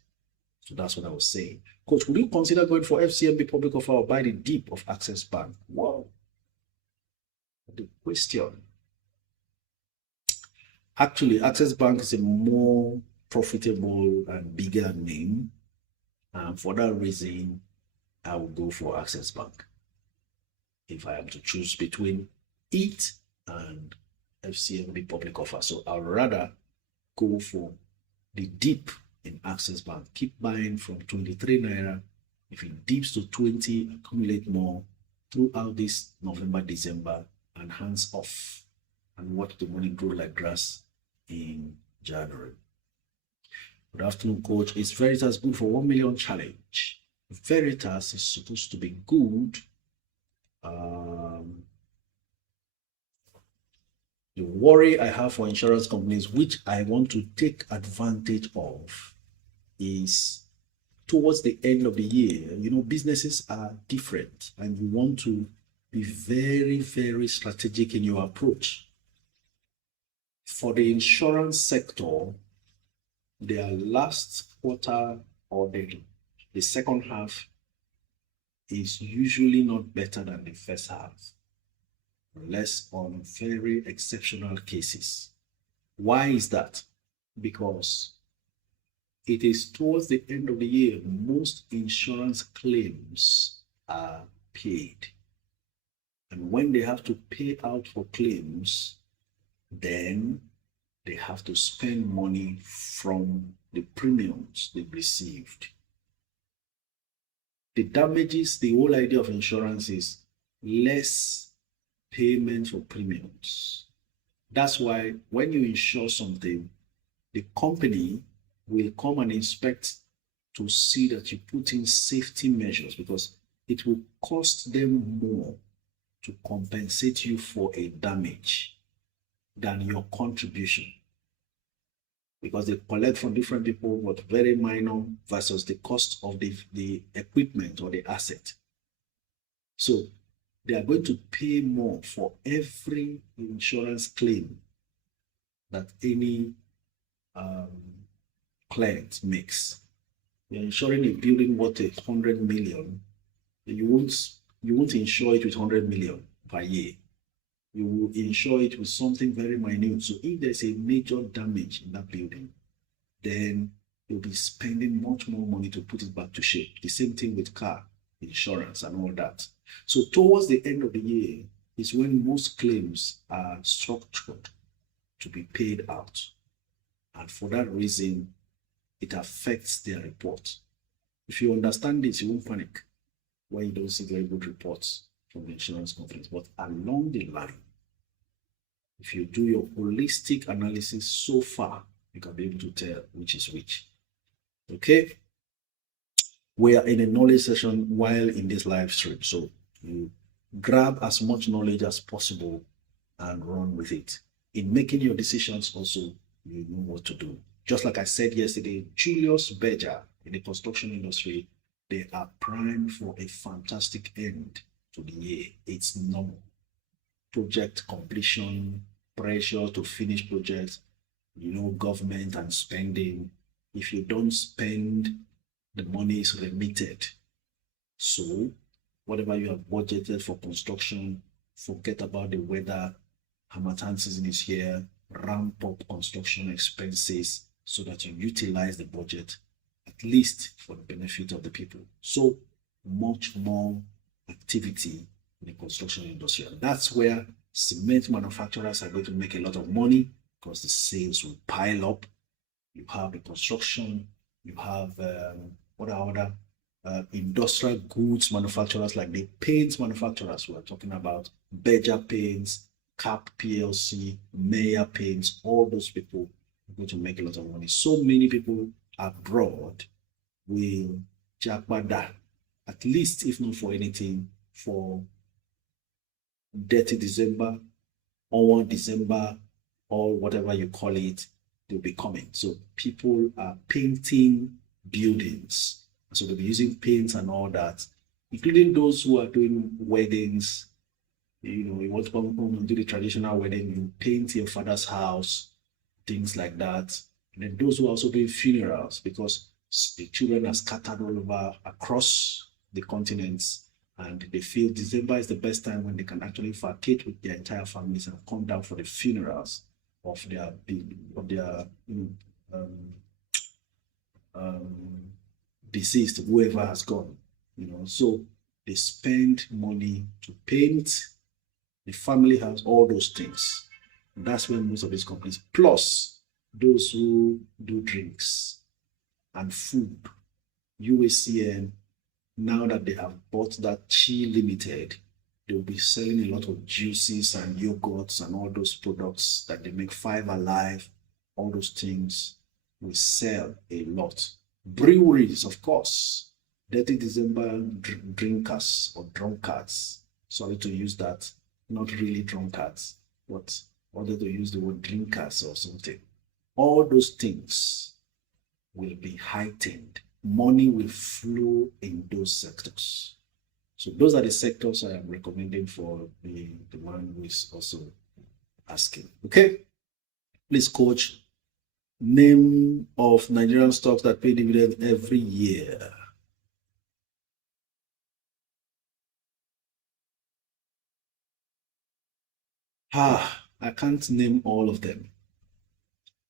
So that's what I was saying. Coach, would you consider going for FCMB public offer or buy the dip of Access Bank? Wow. The question. Actually, Access Bank is a more profitable and bigger name. And for that reason, I will go for Access Bank. If I am to choose between it and FCMB public offer. So I'd rather go for the dip in Access Bank. Keep buying from 23 Naira. If it dips to 20, accumulate more throughout this November, December, and hands off and watch the money grow like grass in January. Good afternoon, Coach. Is Veritas good for 1 million challenge? Veritas is supposed to be good. The worry I have for insurance companies, which I want to take advantage of, is towards the end of the year, businesses are different and you want to be very, very strategic in your approach. For the insurance sector, their last quarter or the second half is usually not better than the first half, unless on very exceptional cases. Why is that? Because it is towards the end of the year most insurance claims are paid. And when they have to pay out for claims, then they have to spend money from the premiums they've received. The damages, the whole idea of insurance is less payment for premiums. That's why when you insure something, the company will come and inspect to see that you put in safety measures, because it will cost them more to compensate you for a damage than your contribution, because they collect from different people but very minor versus the cost of the equipment or the asset. So they are going to pay more for every insurance claim that any client makes. You're insuring a building worth 100 million. You won't insure it with 100 million per year. You will insure it with something very minute. So if there's a major damage in that building, then you'll be spending much more money to put it back to shape. The same thing with car insurance and all that. So towards the end of the year is when most claims are structured to be paid out. And for that reason, it affects their report. If you understand this, you won't panic when you don't see very good reports from the insurance companies. But along the line, if you do your holistic analysis so far, you can be able to tell which is which. Okay? We are in a knowledge session while in this live stream. So you grab as much knowledge as possible and run with it. In making your decisions also, you know what to do. Just like I said yesterday, Julius Berger in the construction industry, they are primed for a fantastic end to the year. It's normal. Project completion, pressure to finish projects, government and spending. If you don't spend, the money is remitted. So whatever you have budgeted for construction, forget about the weather. Harmattan season is here. Ramp up construction expenses so that you utilize the budget, at least for the benefit of the people. So much more activity in the construction industry. And that's where cement manufacturers are going to make a lot of money, because the sales will pile up. You have the construction, you have what are other industrial goods manufacturers, like the paints manufacturers we are talking about, Berger Paints, Cap PLC, Mayer Paints, all those people are going to make a lot of money. So many people abroad will jackpot that, at least, if not for anything, for 30 December, 1 December, or whatever you call it, they'll be coming. So people are painting buildings. So they'll be using paints and all that, including those who are doing weddings. You want to come home and do the traditional wedding, you paint your father's house, things like that. And then those who are also doing funerals, because the children are scattered all over across the continents, and they feel December is the best time when they can actually vacate with their entire families and come down for the funerals of their um, um, deceased, whoever has gone. So they spend money to paint the family house, all those things. That's when most of these companies, plus those who do drinks and food, UACN, now that they have bought that Chi Limited, they'll be selling a lot of juices and yogurts and all those products that they make, Five Alive, all those things will sell a lot. Breweries, of course, Dirty December drinkers or drunkards, sorry to use that, not really drunkards, but wanted to use the word drinkers or something. All those things will be heightened. Money will flow in those sectors. So those are the sectors I am recommending for the man who is also asking. Okay, please, coach, name of Nigerian stocks that pay dividend every year. I can't name all of them.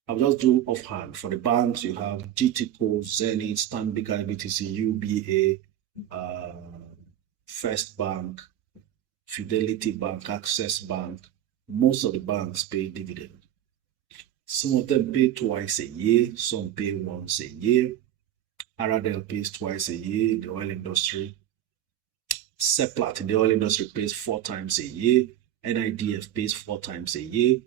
I'll just do offhand. For the banks, you have GTCO, Zenith, Stanbic IBTC, UBA, First Bank, Fidelity Bank, Access Bank. Most of the banks pay dividend. Some of them pay twice a year, some pay once a year. RDL pays twice a year, the oil industry. Seplat in the oil industry pays 4 times a year. NIDF pays 4 times a year.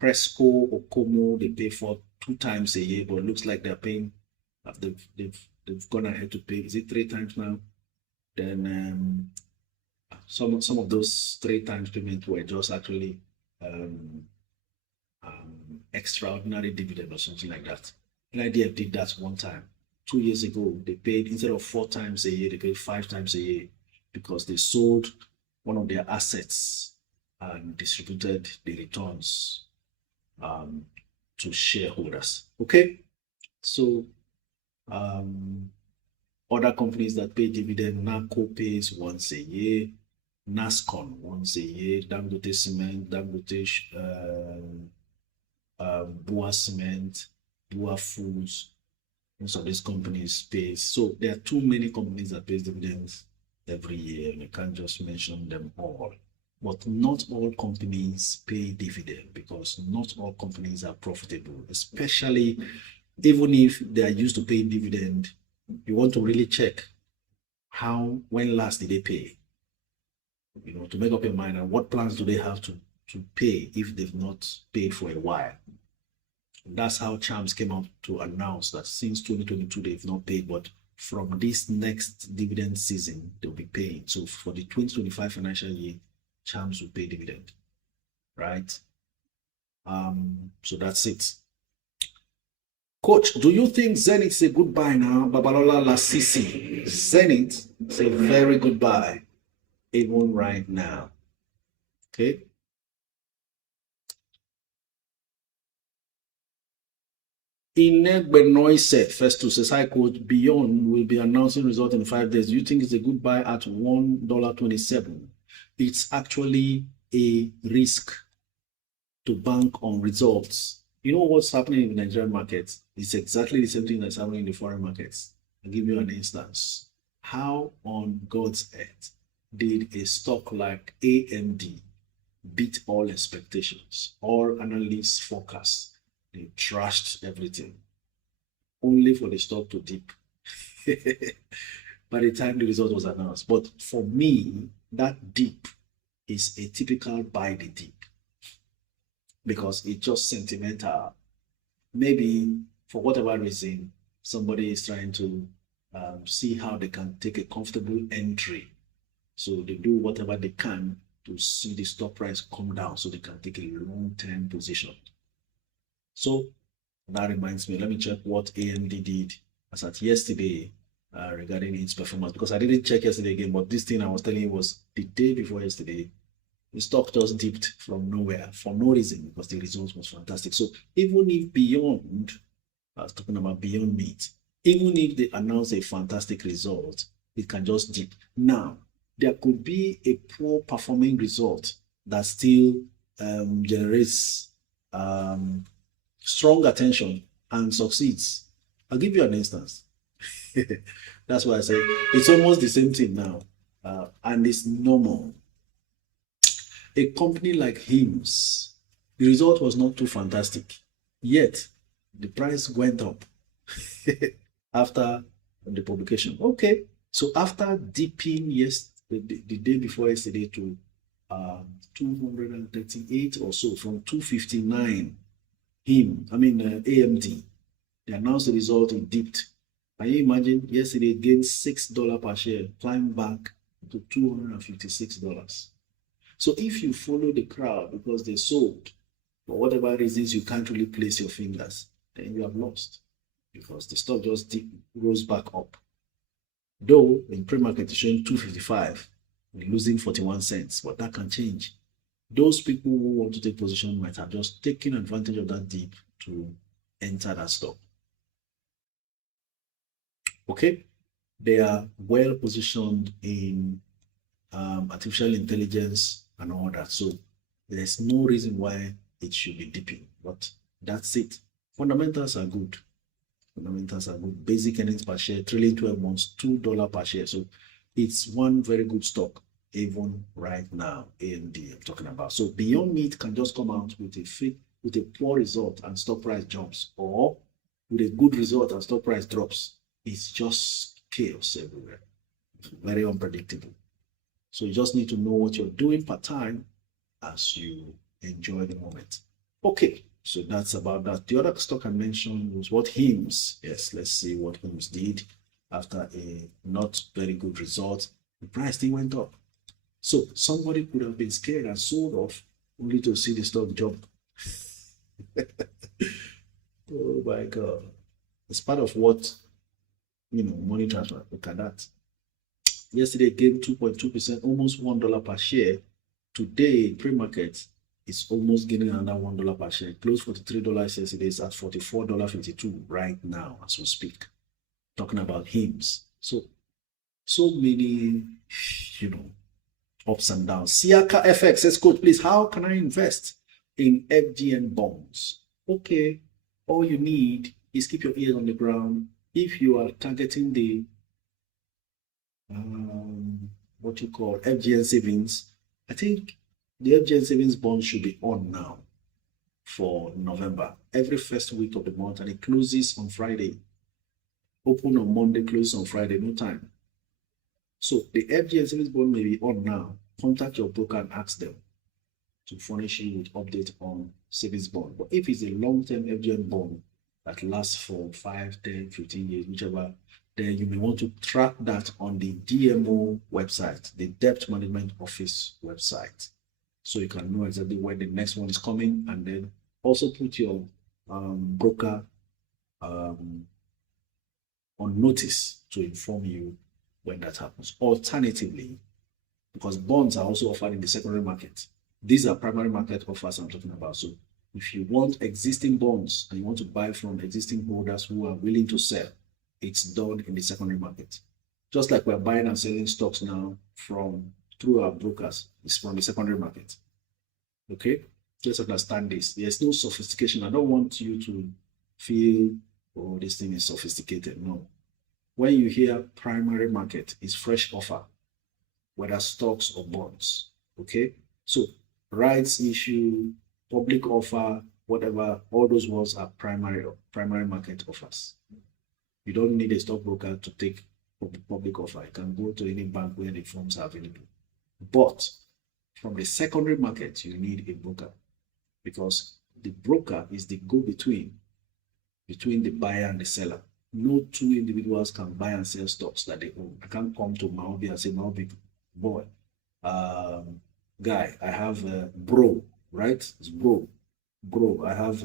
Presco, Okomo, they pay for 2 times a year, but it looks like they're paying, they've gone ahead to pay, is it 3 times now? Then some of those 3 times payment were just actually extraordinary dividend or something like that. NIDF did that one time. 2 years ago, they paid, instead of 4 times a year, they paid 5 times a year because they sold one of their assets and distributed the returns to shareholders. Okay, so other companies that pay dividend, NACO pays once a year, NASCON once a year, Dangote Cement, Dangote Bua Cement, Bua Foods. Most of these companies pay. So there are too many companies that pay dividends every year, and you can't just mention them all. But not all companies pay dividend because not all companies are profitable, especially even if they are used to paying dividend. You want to really check when last did they pay? To make up your mind, and what plans do they have to pay if they've not paid for a while. That's how Charms came out to announce that since 2022 they've not paid, but from this next dividend season they'll be paying. So for the 2025 financial year, Charms will pay dividend, right? So that's it. Coach, do you think Zenith is a good buy now? Babalola Lasisi. Zenith is a very good buy, even right now. Okay. Ineg Benoise Festus says, hi coach, Beyond will be announcing result in 5 days. Do you think it's a good buy at $1.27? It's actually a risk to bank on results. You know what's happening in the Nigerian market? It's exactly the same thing that's happening in the foreign markets. I'll give you an instance. How on God's earth did a stock like AMD beat all expectations, all analysts' forecasts? They trashed everything, only for the stock to dip by the time the result was announced. But for me, that dip is a typical buy the dip because it's just sentimental. Maybe for whatever reason, somebody is trying to see how they can take a comfortable entry. So they do whatever they can to see the stock price come down so they can take a long-term position. So that reminds me, let me check what AMD did as at yesterday regarding its performance, because I didn't check yesterday again, but this thing I was telling you was the day before yesterday. The stock just dipped from nowhere for no reason because the result was fantastic. So even if beyond, I was talking about beyond meat, even if they announce a fantastic result, it can just dip. Now, there could be a poor performing result that still generates strong attention and succeeds. I'll give you an instance. That's why I say it's almost the same thing now, and it's normal. A company like HIMS, the result was not too fantastic, yet the price went up after the publication. Okay, so after dipping the day before yesterday to 238 or so, from 259, AMD, they announced the result, it dipped. Can you imagine? Yesterday it gained $6 per share, climbed back to $256. So if you follow the crowd because they sold, for whatever reasons you can't really place your fingers, then you have lost because the stock just rose back up. Though in pre-market it's showing 255, losing 41 cents, but that can change. Those people who want to take position might have just taken advantage of that dip to enter that stock. Okay, they are well positioned in artificial intelligence and all that. So there's no reason why it should be dipping, but that's it. Fundamentals are good. Fundamentals are good. Basic earnings per share, trailing 12 months, $2 per share. So it's one very good stock, even right now, AMD I'm talking about. So Beyond Meat can just come out with a poor result and stock price jumps, or with a good result and stock price drops. It's just chaos everywhere. Very unpredictable. So you just need to know what you're doing part time as you enjoy the moment. Okay, so that's about that. The other stock I mentioned was what HIMS. Yes, let's see what HIMS did after a not very good result. The price still went up. So somebody could have been scared and sold off only to see the stock jump. Oh my God. It's part of what, money transfer. Look at that. Yesterday gained 2.2%, almost $1 per share. Today, pre-market is almost gaining another $1 per share. Closed $43 yesterday, is at $44.52 right now as we speak. Talking about HIMS. So many, ups and downs. Siaka FX says, Coach, please, how can I invest in FGN bonds? Okay, all you need is keep your ears on the ground. If you are targeting the what you call FGN savings, I think the FGN savings bond should be on now for November, every first week of the month, and it closes on Friday. Open on Monday, closes on Friday, no time. So the FGN savings bond may be on now. Contact your broker and ask them to furnish you with update on savings bond. But if it's a long-term FGN bond that lasts for 5, 10, 15 years, whichever, then you may want to track that on the DMO website, the Debt Management Office website. So you can know exactly when the next one is coming, and then also put your broker on notice to inform you when that happens. Alternatively, because bonds are also offered in the secondary market, these are primary market offers I'm talking about. So if you want existing bonds and you want to buy from existing holders who are willing to sell, it's done in the secondary market. Just like we're buying and selling stocks now through our brokers, it's from the secondary market. Okay, just understand this. There's no sophistication. I don't want you to feel, oh, this thing is sophisticated. No. When you hear primary market, it's fresh offer, whether stocks or bonds. Okay, so rights issue, public offer, whatever, all those ones are primary market offers. You don't need a stockbroker to take public offer. You can go to any bank where the forms are available. But from the secondary market, you need a broker, because the broker is the go-between between the buyer and the seller. No two individuals can buy and sell stocks that they own. I can't come to Maobi and say, Maobi, boy, guy, I have bro, right? It's bro, bro. I have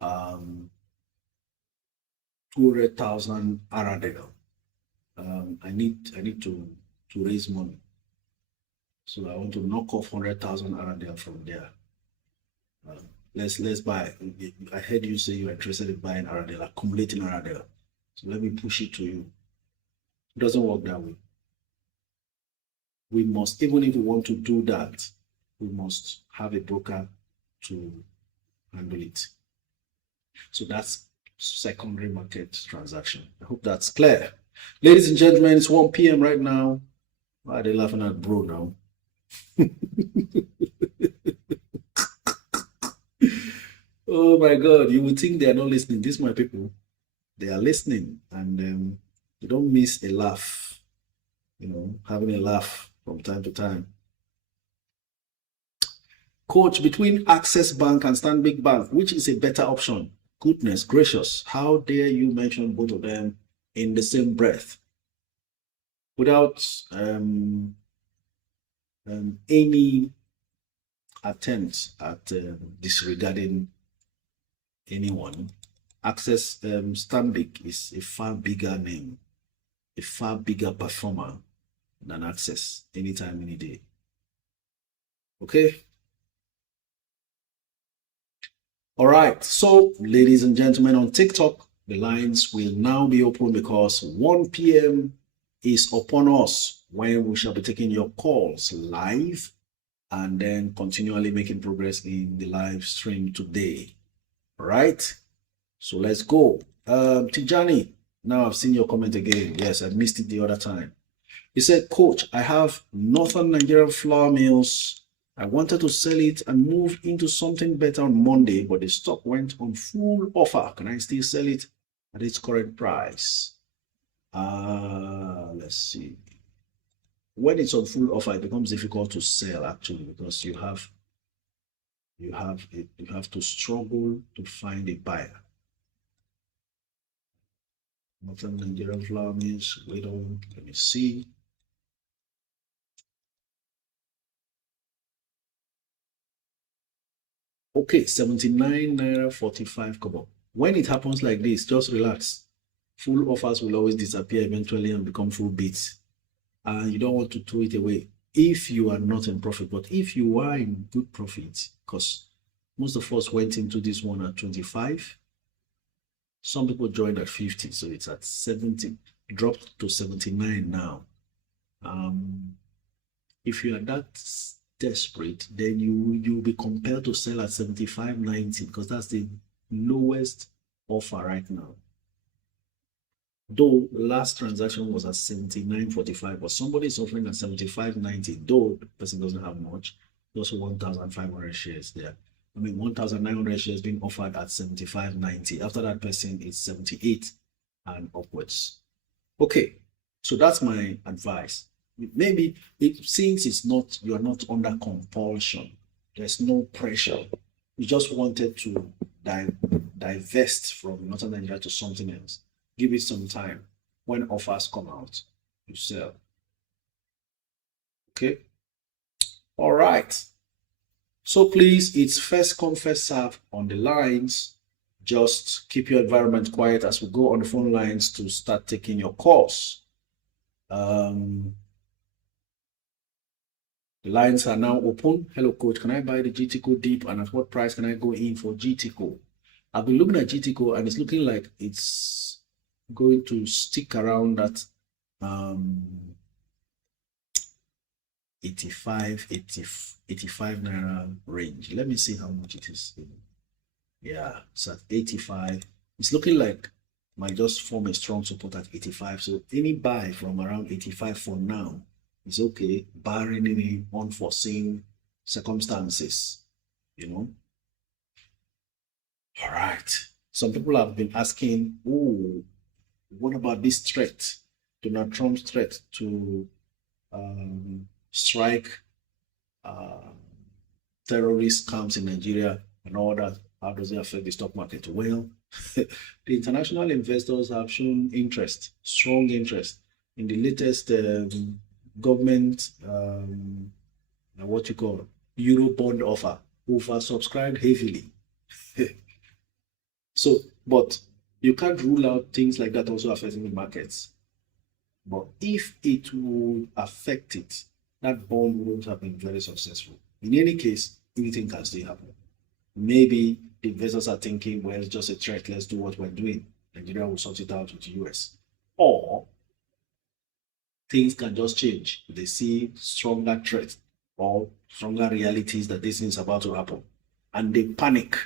um 200,000 Aradel. I need to raise money. So I want to knock off 100,000 Aradel from there. Um, let's buy. I heard you say you're interested in buying Aradel, accumulating Aradel. So let me push it to you. It doesn't work that way. We must, even if we want to do that, we must have a broker to handle it. So that's secondary market transaction. I hope that's clear. Ladies and gentlemen, it's 1 p.m. right now. Why are they laughing at bro now? Oh my God, you would think they are not listening. These my people, they are listening, and you don't miss a laugh, having a laugh from time to time. Coach, between Access Bank and Stanbic Bank, which is a better option? Goodness gracious, how dare you mention both of them in the same breath without any attempt at disregarding anyone. Access Stanbic is a far bigger name, a far bigger performer than Access anytime, any day. Okay. All right. So, ladies and gentlemen, on TikTok, the lines will now be open because 1 p.m. is upon us when we shall be taking your calls live and then continually making progress in the live stream today. All right. So let's go. Tijani, now I've seen your comment again. Yes, I missed it the other time. He said, Coach, I have Northern Nigerian flour mills. I wanted to sell it and move into something better on Monday, but the stock went on full offer. Can I still sell it at its current price? Let's see. When it's on full offer, it becomes difficult to sell actually because you have to struggle to find a buyer. Northern Nigerian flour mills. Wait on. Let me see. Okay, 79 naira 45 kobo. When it happens like this, just relax. Full offers will always disappear eventually and become full bids. And you don't want to throw it away if you are not in profit. But if you are in good profit, because most of us went into this one at 25, some people joined at 50, so it's at 70, dropped to 79 now. If you are that desperate, then you'll be compelled to sell at 75.90 because that's the lowest offer right now. Though last transaction was at 79.45, but somebody is offering at 75.90, though the person doesn't have much, also 1,500 shares there. 1,900 shares being offered at 75.90. After that person, it's 78 and upwards. Okay, so that's my advice. Maybe since you are not under compulsion, there's no pressure. You just wanted to divest from Northern Nigeria to something else. Give it some time. When offers come out, you sell. Okay. All right. So please, it's first come, first serve on the lines. Just keep your environment quiet as we go on the phone lines to start taking your calls. The lines are now open. Hello, coach. Can I buy the GTCO deep and at what price can I go in for GTCO? I've been looking at GTCO and it's looking like it's going to stick around that 85 naira range. Let me see how much it is. Yeah, it's at 85. It's looking like might just form a strong support at 85. So any buy from around 85 for now is okay, barring any unforeseen circumstances, All right. Some people have been asking, oh, what about this threat, Donald Trump's threat to strike terrorist camps in Nigeria and all that? How does it affect the stock market? Well, the international investors have shown interest, strong interest in the latest government, what you call Eurobond offer, oversubscribed heavily. So, but you can't rule out things like that also affecting the markets. But if it would affect it, that bond wouldn't have been very successful. In any case, anything can still happen. Maybe the investors are thinking, well, it's just a threat, let's do what we're doing. Nigeria will sort it out with the US. Or things can just change. They see stronger threats or stronger realities that this is about to happen. And they panic.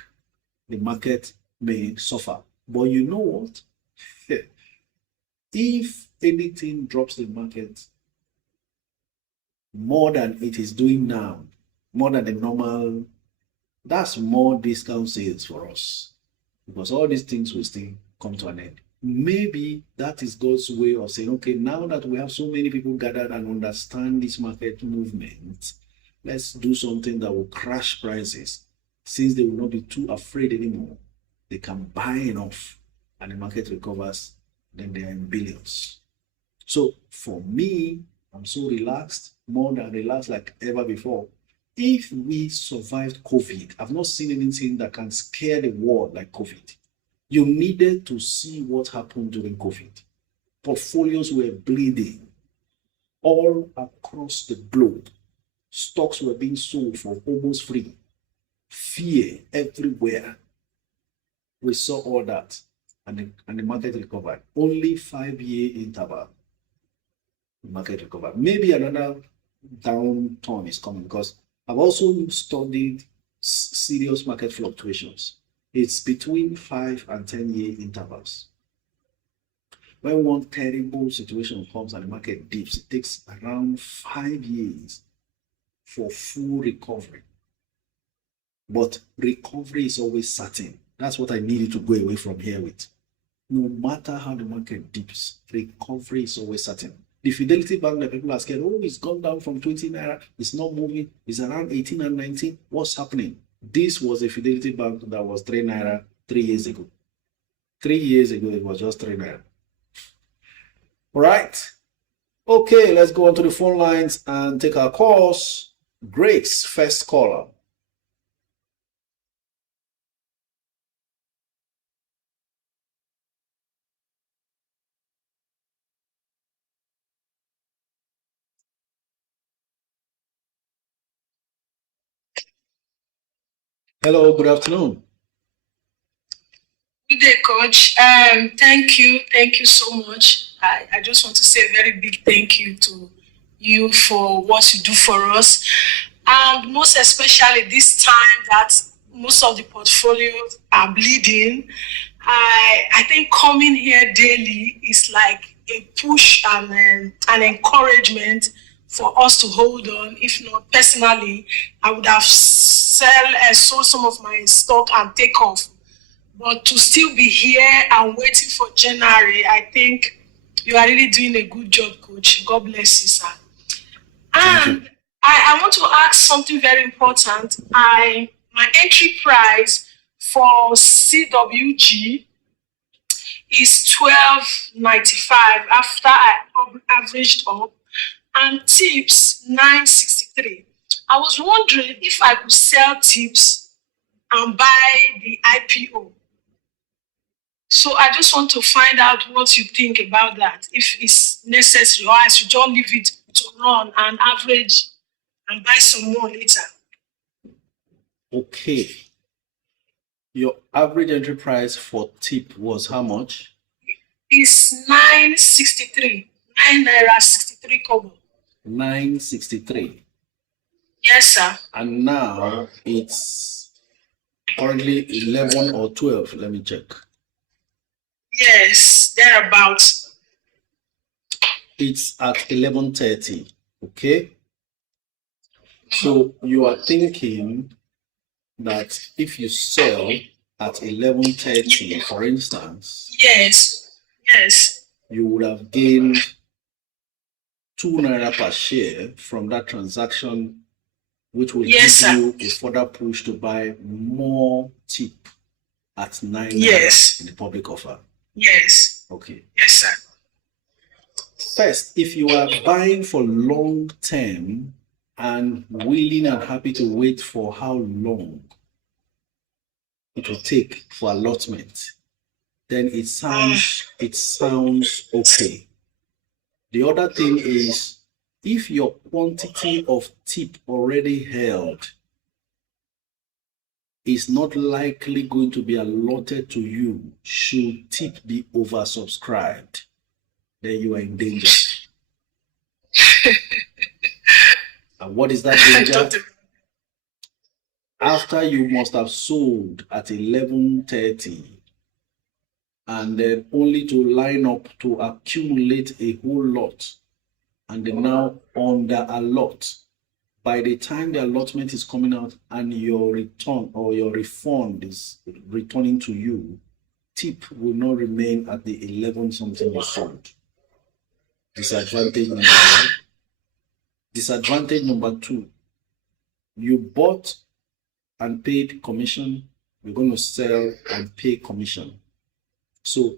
The market may suffer. But you know what? If anything drops the market more than it is doing now, more than the normal, that's more discount sales for us. Because all these things will still come to an end. Maybe that is God's way of saying, okay, now that we have so many people gathered and understand this market movement, let's do something that will crash prices. Since they will not be too afraid anymore, they can buy enough and the market recovers, then they are in billions. So for me, I'm so relaxed, more than relaxed like ever before. If we survived COVID, I've not seen anything that can scare the world like COVID. You needed to see what happened during COVID. Portfolios were bleeding all across the globe. Stocks were being sold for almost free. Fear everywhere. We saw all that, and the market recovered. Only 5-year interval, the market recovered. Maybe another downturn is coming because I've also studied serious market fluctuations. It's between 5 and 10-year intervals. When one terrible situation comes and the market dips, it takes around 5 years for full recovery. But recovery is always certain. That's what I needed to go away from here with. No matter how the market dips, recovery is always certain. The Fidelity Bank that people are scared, oh, it's gone down from 20 naira, it's not moving, it's around 18 and 19. What's happening? This was a Fidelity Bank that was 3 naira 3 years ago. 3 years ago, it was just 3 naira. All right. Okay, let's go on to the phone lines and take our calls. Grace, first caller. Hello, good afternoon. Good day, Coach. Thank you so much. I just want to say a very big thank you to you for what you do for us, and most especially this time that most of the portfolios are bleeding. I think coming here daily is like a push and an encouragement for us to hold on. If not, personally, I would have sold some of my stock and take off. But to still be here and waiting for January, I think you are really doing a good job, Coach. God bless you, sir. And I want to ask something very important. My entry price for CWG is 12.95 after I averaged up, and tips 9.63. I was wondering if I could sell tips and buy the IPO. So I just want to find out what you think about that. If it's necessary, or I should just leave it to run and average and buy some more later. Okay. Your average entry price for tip was how much? It's 9.63. 9 naira 63 kobo. 9.63. Yes, sir. And now it's currently 11 or 12. Let me check. Yes, thereabouts. It's at 11:30. Okay. So you are thinking that if you sell at 11:30, for instance, yes, you would have gained 2 naira per share from that transaction, which will give you a further push to buy more tip at 9 naira in the public offer. Yes. Okay. Yes, sir. First, if you are buying for long term and willing and happy to wait for how long it will take for allotment, then it sounds okay. The other thing is, if your quantity of tip already held is not likely going to be allotted to you should tip be oversubscribed, then you are in danger. And what is that danger? After you must have sold at 11:30 and then only to line up to accumulate a whole lot and then now under allot. By the time the allotment is coming out and your return or your refund is returning to you, tip will not remain at the 11 something you sold. Disadvantage number one. Disadvantage number two, you bought and paid commission, you're going to sell and pay commission. So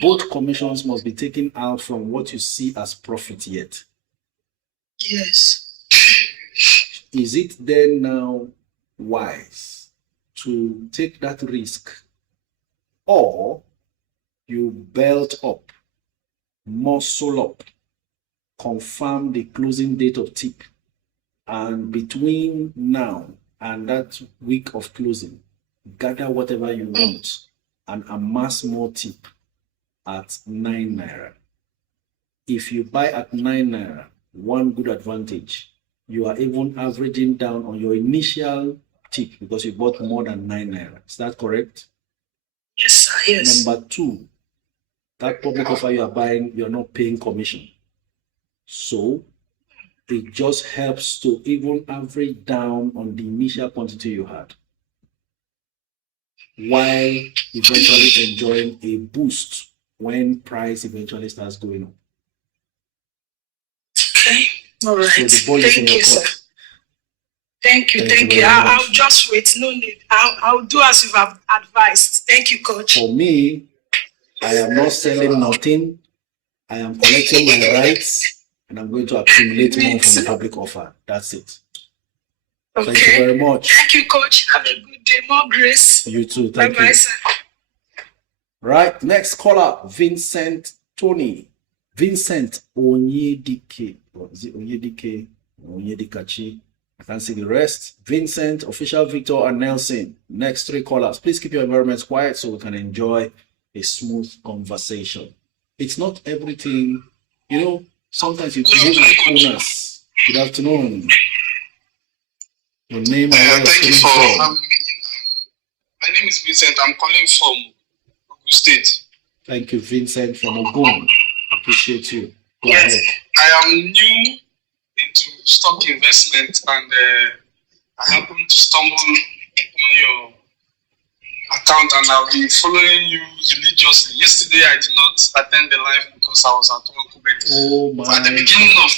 both commissions must be taken out from what you see as profit yet. Yes. Is it then now wise to take that risk, or you belt up, muscle up, confirm the closing date of tip, and between now and that week of closing, gather whatever you want and amass more tip at 9 naira. If you buy at 9 naira, one good advantage, you are even averaging down on your initial tip because you bought more than 9 naira. Is that correct? Yes, sir. Yes. Number two, that public offer you are buying, you're not paying commission. So it just helps to even average down on the initial quantity you had, while eventually enjoying a boost when price eventually starts going up. Okay. All right. So the ball is in Thank your you, sir. court. Thank you. Thank you very I'll much. just wait. No need. I'll do as you have advised. Thank you, coach. For me, I am not selling nothing. I am collecting my rights and I'm going to accumulate more from the public offer. That's it. Okay. Thank you very much. Thank you, coach. Have a good day. More grace. You too. Thank Bye-bye, you. sir. Right. Next caller, Vincent Tony. Vincent Onyedike. Or is it Onyedike? Onyedikachi. I can't see the rest. Vincent, Official Victor, and Nelson. Next three callers. Please keep your environments quiet so we can enjoy a smooth conversation. It's not everything, you know, sometimes you behave like owners. Good afternoon. Your name and where Thank you you're for calling from. having me. My name is Vincent. I'm calling from Ogun State. Thank you, Vincent from Ogun. Appreciate you. Go Yes. ahead. I am new into stock investment, and I happened to stumble upon your account, and I've been following you religiously. Yesterday, I did not attend the live because I was at work. But Oh my at the beginning God. of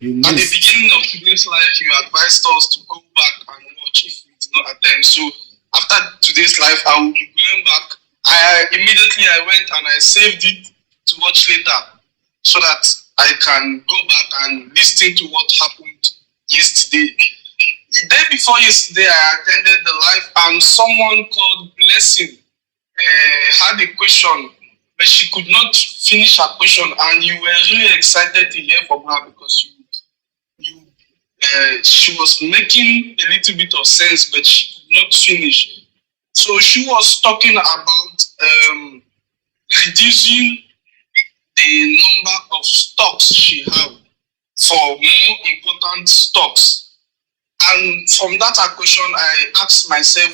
You At the missed. beginning of today's live, you advised us to go back and watch if we did not attend. So after today's live, I will be going back. I went and I saved it to watch later so that I can go back and listen to what happened yesterday. The day before yesterday, I attended the live and someone called Blessing had a question, but she could not finish her question, and you were really excited to hear from her because she was making a little bit of sense, but she could not finish. So she was talking about reducing the number of stocks she have for more important stocks. And from that question, I asked myself,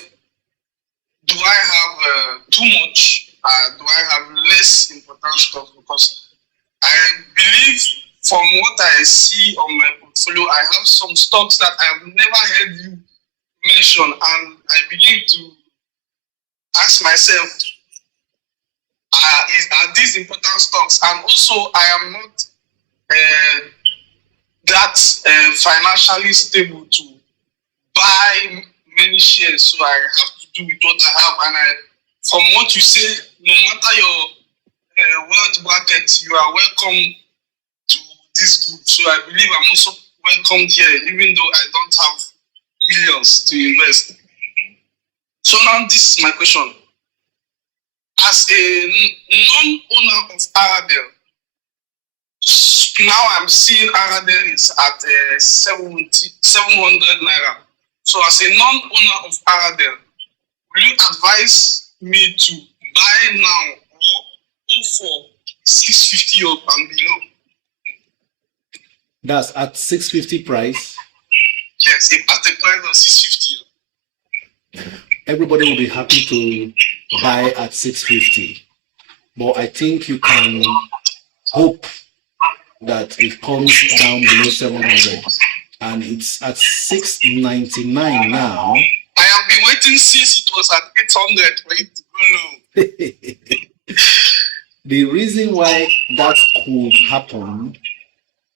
do I have too much? Do I have less important stocks? Because I believe from what I see on my portfolio, I have some stocks that I have never heard you mention. And I begin to ask myself, are these important stocks? And also, I am not that financially stable to buy many shares. So I have to do with what I have. And from what you say, no matter your wealth bracket, you are welcome this group. So I believe I'm also welcomed here, even though I don't have millions to invest. So now this is my question. As a non-owner of Aradel, now I'm seeing Aradel is at 700 naira. So as a non-owner of Aradel, will you advise me to buy now or go for 650 up and below? That's at 650 price. Yes, if at the price of 650. Everybody will be happy to buy at 650. But I think you can hope that it comes down below 700. And it's at 699 now. I have been waiting since it was at 800 for it to go low. The reason why that could happen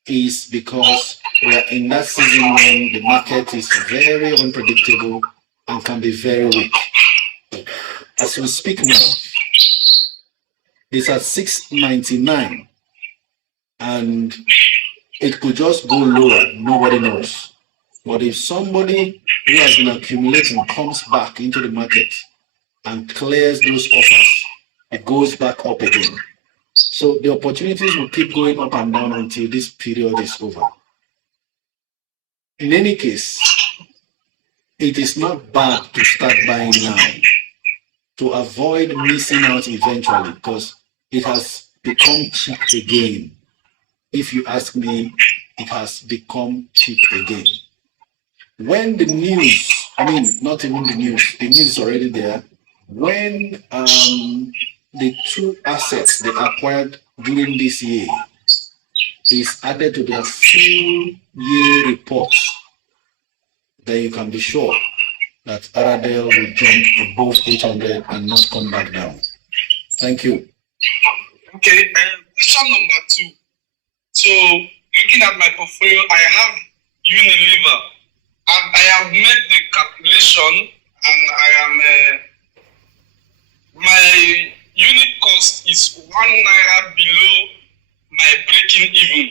is because we are in that season when the market is very unpredictable and can be very weak. As we speak now, it's at 699 and it could just go lower, nobody knows. But if somebody who has been accumulating comes back into the market and clears those offers, it goes back up again. So the opportunities will keep going up and down until this period is over. In any case, it is not bad to start buying now to avoid missing out eventually, because it has become cheap again. If you ask me, it has become cheap again. When the news, not even the news is already there. When the two assets they acquired during this year is added to their full year report, then you can be sure that Aradel will jump above 800 and not come back down. Thank you. Okay, question number 2. So, looking at my portfolio, I have Unilever. I have made the calculation, and I am my unit cost is 1 naira below my breaking even.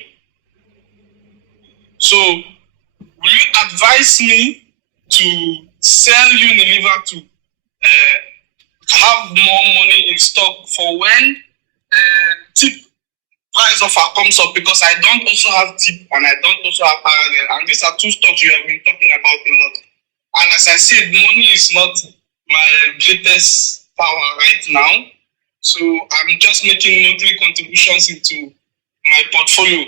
So, will you advise me to sell Unilever to have more money in stock for when tip price offer comes up? Because I don't also have tip and I don't also have parallel, and these are two stocks you have been talking about a lot. And as I said, money is not my greatest power right now, so I'm just making monthly contributions into my portfolio.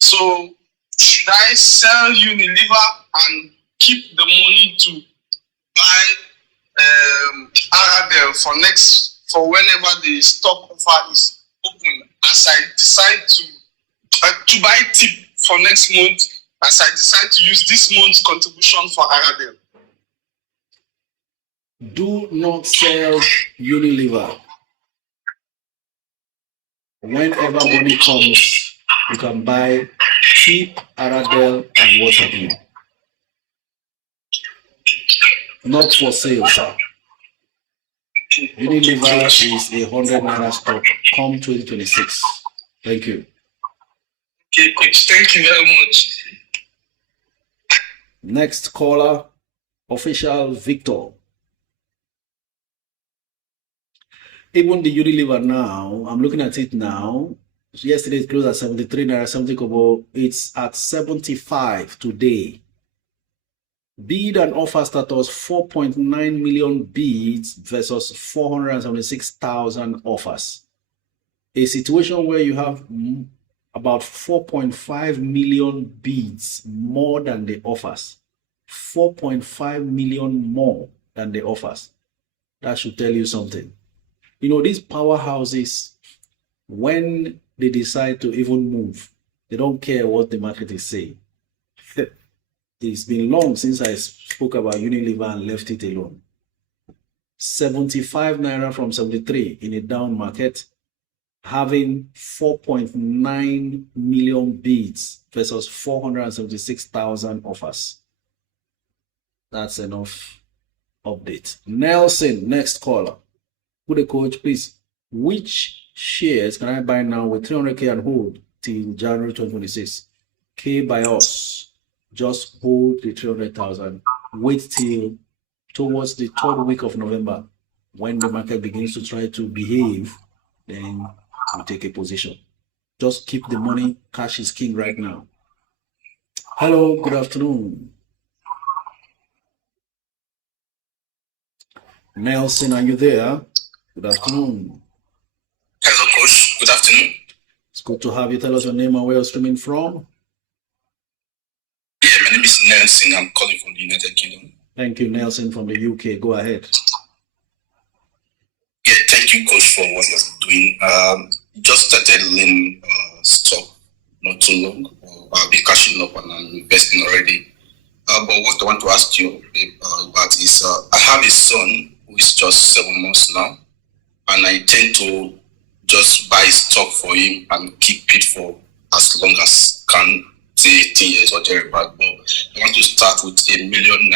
So should I sell Unilever and keep the money to buy Aradel for whenever the stock offer is open, as I decide to buy tip for next month, as I decide to use this month's contribution for Aradel? Do not sell Unilever. Whenever money comes, you can buy cheap Aradel and what have you. Not for sale, sir. Unilever is 100 naira stock come 2026. Thank you. Okay, coach. Thank you very much. Next caller, Official Victor. Even the Unilever now, I'm looking at it now. Yesterday it closed at 73 naira something kobo. It's at 75 today. Bid and offer status 4.9 million bids versus 476,000 offers. A situation where you have about 4.5 million bids more than the offers. 4.5 million more than the offers. That should tell you something. You know, these powerhouses, when they decide to even move, they don't care what the market is saying. It's been long since I spoke about Unilever and left it alone. 75 naira from 73 in a down market, having 4.9 million bids versus 476,000 offers. That's enough update. Nelson, next caller. Put a coach, please. Which shares can I buy now with 300K and hold till January 2026. K by us, just hold the 300,000, wait till towards the third week of November, when the market begins to try to behave, then we take a position. Just keep the money, cash is king right now. Hello, good afternoon. Nelson, are you there? Good afternoon. Hello, Coach. Good afternoon. It's good to have you. Tell us your name and where you're streaming from. Yeah, my name is Nelson. I'm calling from the United Kingdom. Thank you, Nelson from the UK. Go ahead. Yeah, thank you, Coach, for what you're doing. Just started learning stock not too long. I'll be cashing up and I'm investing already. But what I want to ask you about is I have a son who is just 7 months now, and I tend to just buy stock for him and keep it for as long as can, say 18 years or thereabout. But I want to start with ₦1 million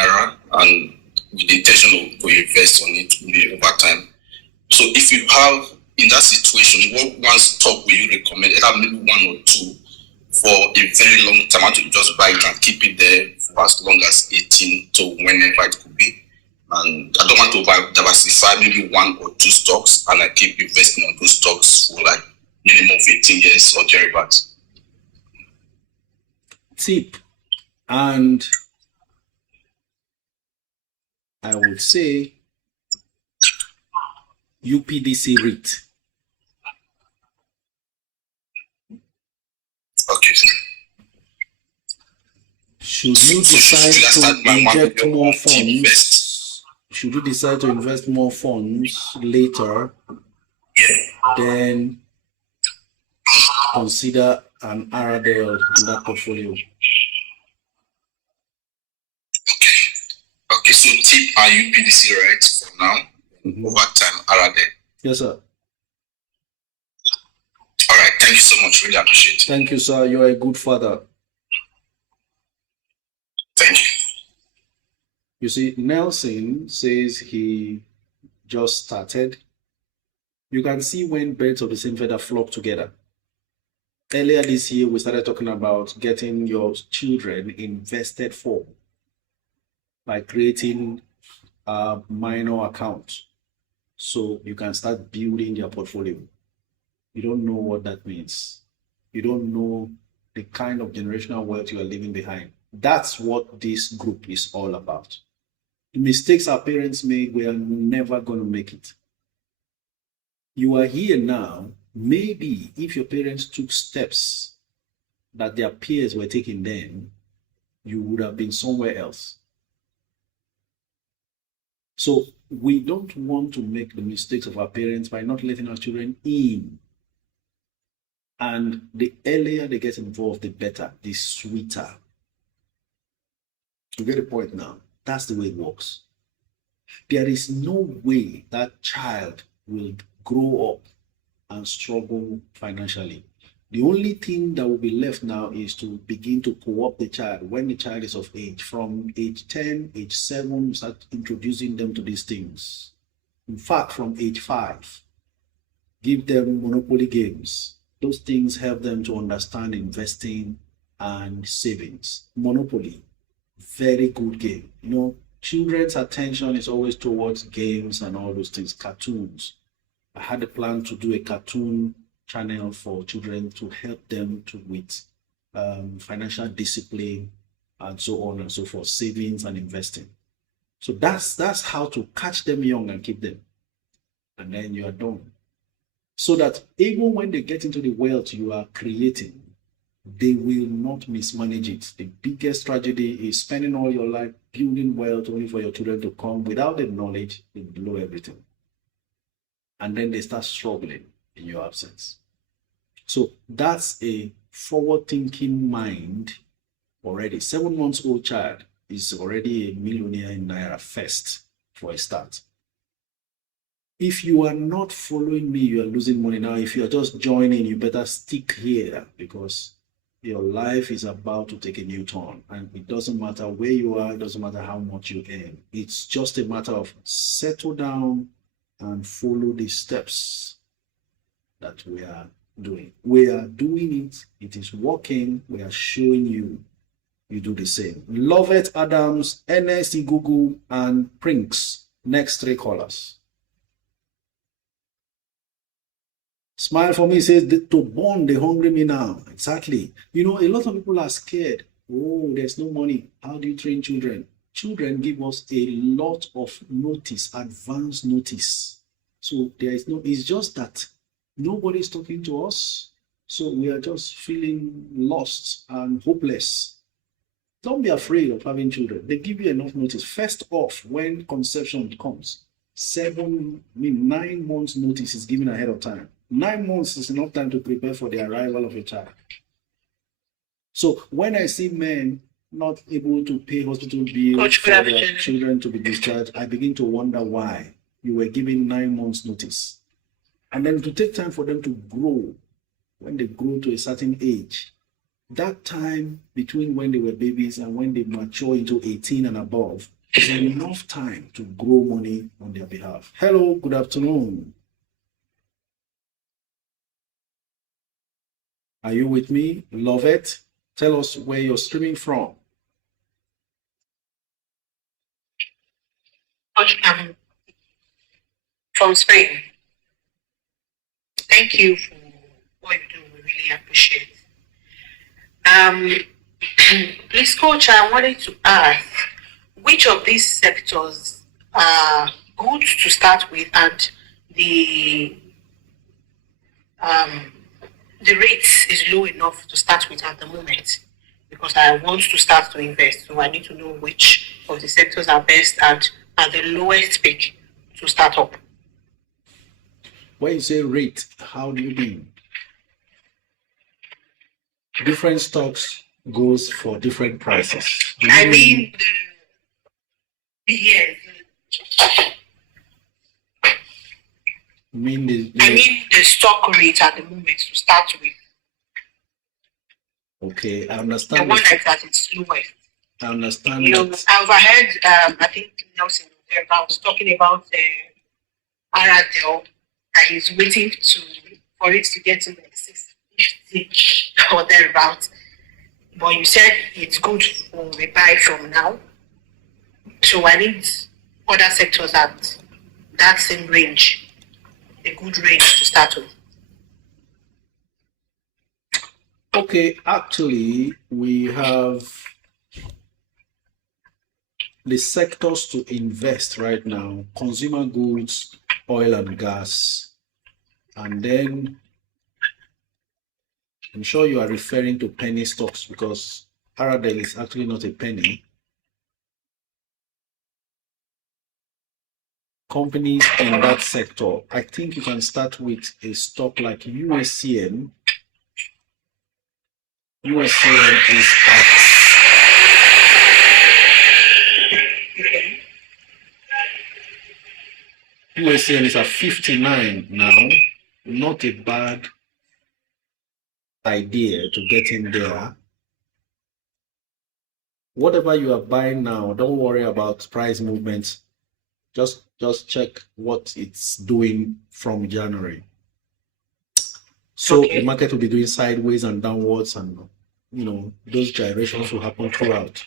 and with the intention to invest on it maybe over time. So if you have, in that situation, what one stock will you recommend? Either maybe one or two for a very long time. I want to just buy it and keep it there for as long as 18 to whenever it could be. And I don't want to diversify maybe one or two stocks and I keep investing on those stocks for like minimum of 18 years or thereabouts. Tip, and I would say UPDC REIT. Okay. Should you decide to inject more funds, should you decide to invest more funds later, then consider an Aradale in that portfolio. Okay, so tip are UPDC right for now? Over time, Aradale. Yes, sir. All right, thank you so much. Really appreciate it. Thank you, sir. You're a good father. Thank you. You see, Nelson says he just started. You can see when birds of the same feather flock together. Earlier this year, we started talking about getting your children invested for by creating a minor account so you can start building their portfolio. You don't know what that means. You don't know the kind of generational wealth you are leaving behind. That's what this group is all about. The mistakes our parents made, we are never going to make it. You are here now. Maybe if your parents took steps that their peers were taking then, you would have been somewhere else. So we don't want to make the mistakes of our parents by not letting our children in. And the earlier they get involved, the better, the sweeter. You get the point now? That's the way it works. There is no way that child will grow up and struggle financially. The only thing that will be left now is to begin to co-opt the child when the child is of age. From age 10, age 7, you start introducing them to these things. In fact, from age 5, give them Monopoly games. Those things help them to understand investing and savings. Monopoly, very good game. You know, children's attention is always towards games and all those things, cartoons. I had a plan to do a cartoon channel for children to help them with financial discipline and so on and so forth, savings and investing. So that's how to catch them young and keep them. And then you are done. So that even when they get into the wealth you are creating, they will not mismanage it. The biggest tragedy is spending all your life building wealth only for your children to come without the knowledge, they blow everything. And then they start struggling in your absence. So that's a forward-thinking mind already. 7 months old child is already a millionaire in Naira first for a start. If you are not following me, you are losing money. Now, if you are just joining, you better stick here because your life is about to take a new turn. And it doesn't matter where you are, it doesn't matter how much you earn. It's just a matter of settle down and follow the steps that we are doing. We are doing it. It is working. We are showing you. You do the same. Lovett Adams, NS Google, and Prinks. Next 3 callers. Smile for me says, to born, they hungry me now. Exactly. You know, a lot of people are scared. Oh, there's no money. How do you train children? Children give us a lot of notice, advance notice. So there is no, it's just that nobody's talking to us. So we are just feeling lost and hopeless. Don't be afraid of having children. They give you enough notice. First off, when conception comes, 9 months notice is given ahead of time. 9 months is enough time to prepare for the arrival of a child. So when I see men not able to pay hospital bills for their children to be discharged, I begin to wonder why. You were given 9 months notice. And then to take time for them to grow, when they grow to a certain age, that time between when they were babies and when they mature into 18 and above is enough time to grow money on their behalf. Hello, good afternoon. Are you with me? Love it. Tell us where you're streaming from. From Spain. Thank you for what you do. We really appreciate it. Please, Coach, I wanted to ask, which of these sectors are good to start with, and the rate is low enough to start with at the moment? Because I want to start to invest, so I need to know which of the sectors are best and at the lowest peak to start up. When you say rate, how do you mean? Different stocks goes for different prices. I mean yes. I mean the stock rate at the moment to start with. Okay, I The understand. one that is lowest. I understand. You know, that. I overheard, I think Nelson was talking about Aradel, and he's waiting for it to get to like 650 or thereabouts. But you said it's good for a buy from now. So I need other sectors at that same range, a good range to start with. Okay, actually, we have the sectors to invest right now: consumer goods, oil and gas, and then I'm sure you are referring to penny stocks, because Aradel is actually not a penny. Companies in that sector, I think you can start with a stock like USCN. USCN is at USCN is at 59 now. Not a bad idea to get in there. Whatever you are buying now, don't worry about price movements. Just check what it's doing from January. So Okay. the market will be doing sideways and downwards, and those gyrations will happen throughout.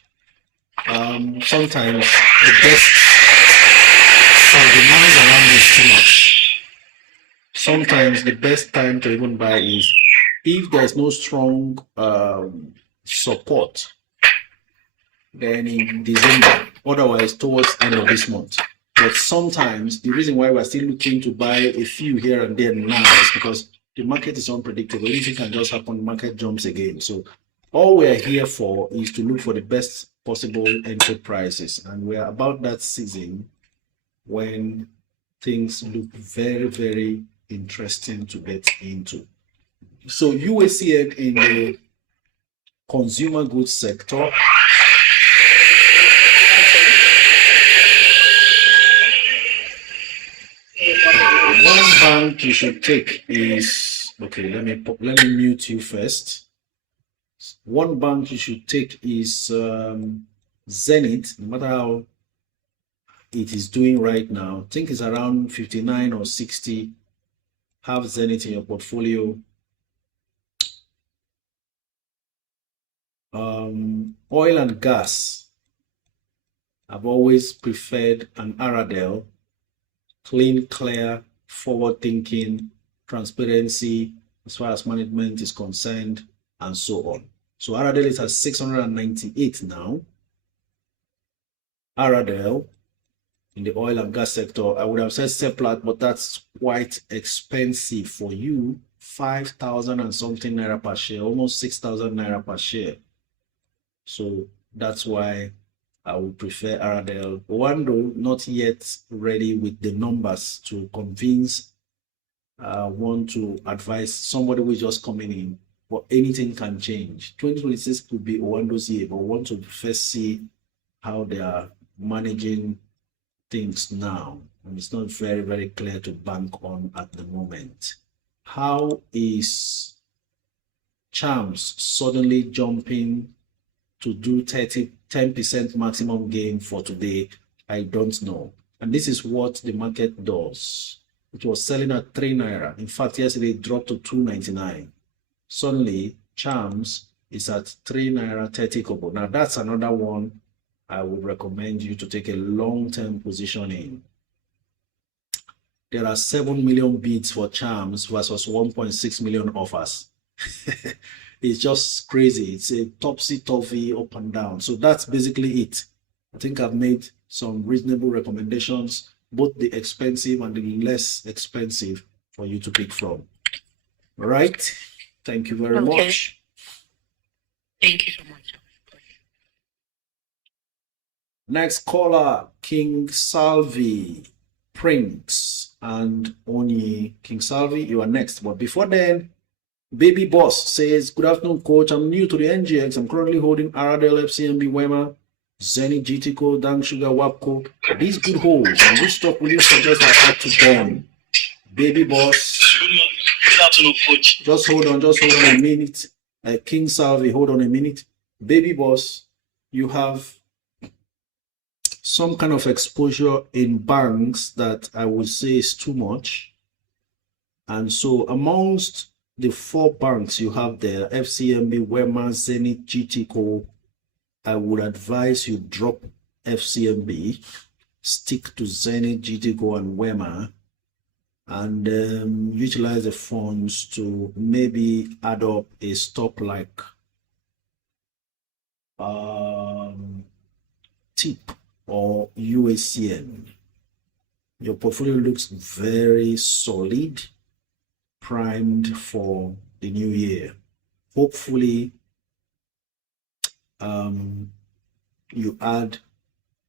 Sometimes the best, the noise around is too much. Sometimes the best time to even buy is if there's no strong support, then in December, otherwise towards end of this month. But sometimes the reason why we're still looking to buy a few here and there now is because the market is unpredictable. Anything can just happen, the market jumps again. So all we're here for is to look for the best possible entry prices. And we're about that season when things look very, very interesting to get into. So USCN in the consumer goods sector. One bank you should take is, okay, let me mute you first. One bank you should take is Zenith, no matter how it is doing right now. I think it's around 59 or 60. Have Zenith in your portfolio. Oil and gas. I've always preferred an Aradel, clean, clear, forward-thinking, transparency as far as management is concerned, and so on. So Aradel is at 698 now. Aradel in the oil and gas sector, I would have said Seplat, but that's quite expensive for you. 5,000 and something naira per share, almost 6,000 naira per share. So that's why I would prefer Aradel. Owando, not yet ready with the numbers to convince want to advise somebody who is just coming in, but anything can change. 2026 could be Owando's year, but we want to first see how they are managing things now. And it's not very, very clear to bank on at the moment. How is Charms suddenly jumping to do 10% maximum gain for today? I don't know. And this is what the market does. It was selling at 3 naira. In fact, yesterday it dropped to 2.99. Suddenly, Charms is at 3 naira 30 kobo. Now that's another one I would recommend you to take a long-term position in. There are 7 million bids for Charms versus 1.6 million offers. It's just crazy. It's a topsy-turvy up and down. So that's basically it. I think I've made some reasonable recommendations, both the expensive and the less expensive for you to pick from. All right. Thank you very much. Thank you so much. Next caller, King Salvi, Prince, and Oni. King Salvi, you are next. But before then, Baby Boss says, good afternoon, coach. I'm new to the NGX. I'm currently holding Aradel, FCMB, Wema, Zenny, GTCO, Dang Sugar, WAPCO. These good holds. And which stock will you suggest I add to them? Baby Boss. Good afternoon, coach. Just hold on a minute. King Salvi, hold on a minute. Baby Boss, you have some kind of exposure in banks that I would say is too much. And so amongst the 4 banks you have there, FCMB, Wema, Zenith, GTCO, I would advise you drop FCMB, stick to Zenith, GTCO, and Wema, and utilize the funds to maybe add up a stock like TIP or UACN. Your portfolio looks very solid, primed for the new year. Hopefully, you add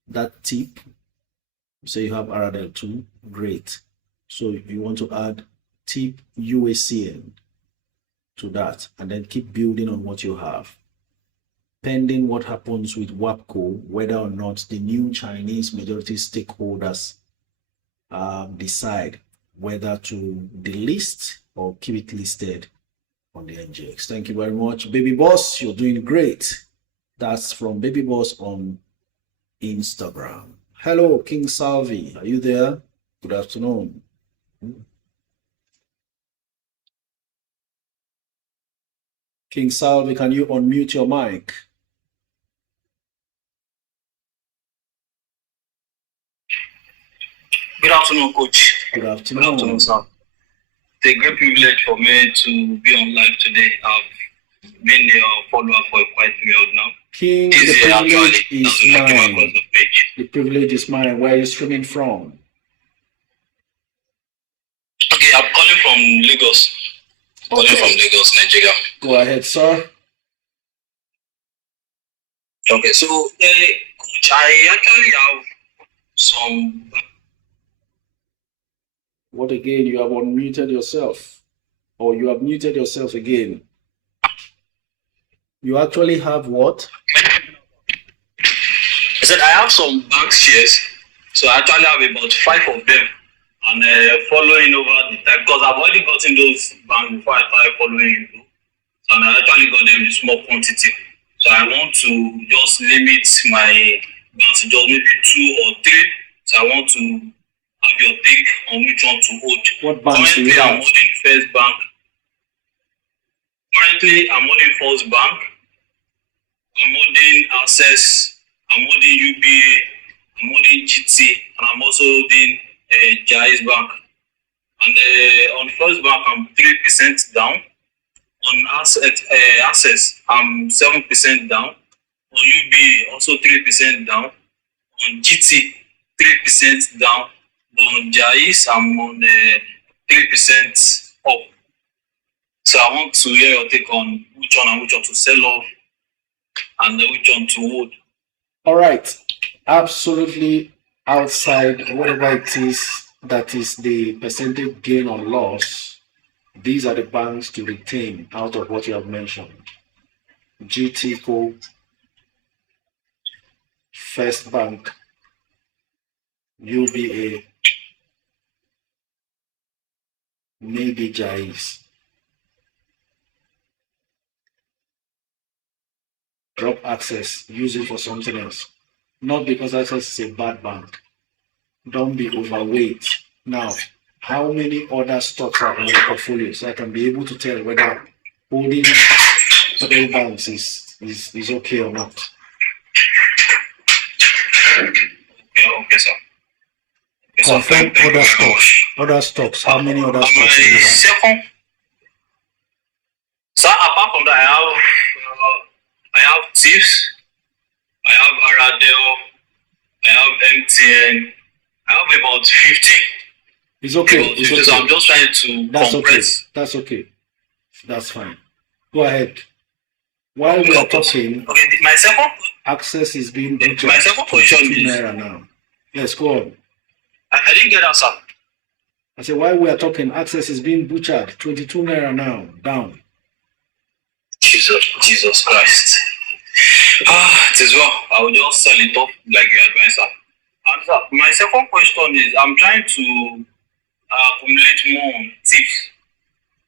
that tip. Say you have Aradel 2, great. So you want to add tip UACN to that, and then keep building on what you have. Pending what happens with WAPCO, whether or not the new Chinese majority stakeholders decide whether to delist or keep it listed on the NGX. Thank you very much. Baby Boss, you're doing great. That's from Baby Boss on Instagram. Hello, King Salvi. Are you there? Good afternoon. King Salvi, can you unmute your mic? Good afternoon, coach. Good afternoon. Good afternoon, sir. It's a great privilege for me to be on live today. I've been a follower for quite a period now. King, the privilege is mine. The privilege is mine. Where are you streaming from? Okay, I'm calling from Lagos. Calling from Lagos, Nigeria. Go ahead, sir. Okay, so coach, I actually have some. What again? You have unmuted yourself, or you have muted yourself again. You actually have what? I said I have some bank shares, so I actually have about 5 of them, and following over the time because I've already gotten those banks before I started following you, and I actually got them in small quantity. So I want to just limit my banks to just maybe 2 or 3. So I want to have your take on which one to hold. What banks do you have? I'm holding First Bank. Currently, I'm holding First Bank. I'm holding Access, I'm holding UBA, I'm holding GT, and I'm also holding Jais Bank. And on First Bank, I'm 3% down. On Access, I'm 7% down. On UBA, also 3% down. On GT, 3% down. On Jais, I'm on 3% up. So I want to hear your take on which one to sell off and which one to hold. All right. Absolutely outside whatever it is that is the percentage gain or loss, these are the banks to retain out of what you have mentioned. GTCO, First Bank, UBA, maybe Jais. Drop Access, use it for something else. Not because Access is a bad bank. Don't be overweight. Now, how many other stocks are in your portfolio so I can be able to tell whether holding 3 banks is okay or not? Okay, sir. Confirm other stocks. Other stocks. How many other stocks do you have? Second, sir, apart from that, I have Tips, I have Aradel, I have MTN, I have about 15. It's okay. It's okay. So I'm just trying to compress. Okay. That's okay. That's fine. Go ahead. While we are talking, okay, my second Access is being butchered. My second question is naira now. Yes, go on. I didn't get that, sir. I said while we are talking, Access is being butchered. 22 naira now, down. Jesus Christ. It is well. I will just sell it off like your advisor. And sir, my second question is I'm trying to accumulate more on tips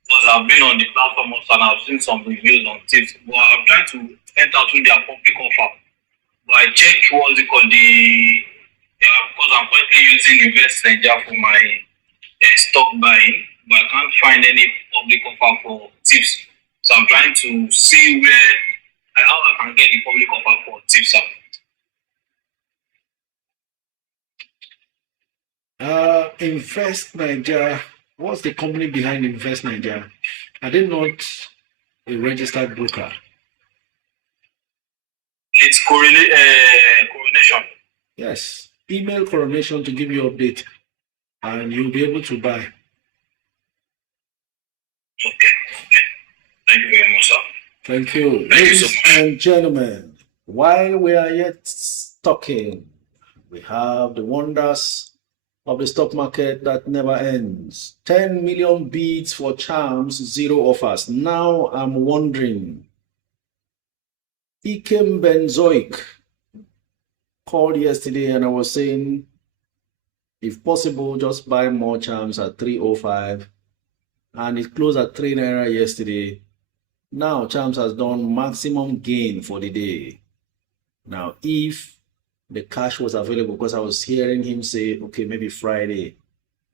because I've been on the platform also and I've seen some reviews on tips. But I'm trying to enter through their public offer. But I check what's it called because I'm currently using Invest Nigeria for my stock buying, but I can't find any public offer for tips. So I'm trying to see how I can get the public offer for tips, sir. Invest Nigeria. What's the company behind Invest Nigeria? Are they not a registered broker? It's Coronation. Yes. Email Coronation to give you update, and you'll be able to buy. Okay. Thank you very much, sir. Thank you. Thank Ladies you so much. and gentlemen, while we are yet talking, we have the wonders of the stock market that never ends. 10 million bids for charms, 0 offers. Now I'm wondering, Ikem Benzoic called yesterday and I was saying, if possible, just buy more charms at 305, and it closed at 3 naira yesterday. Now charms has done maximum gain for the day. Now, if the cash was available, because I was hearing him say, okay, maybe Friday,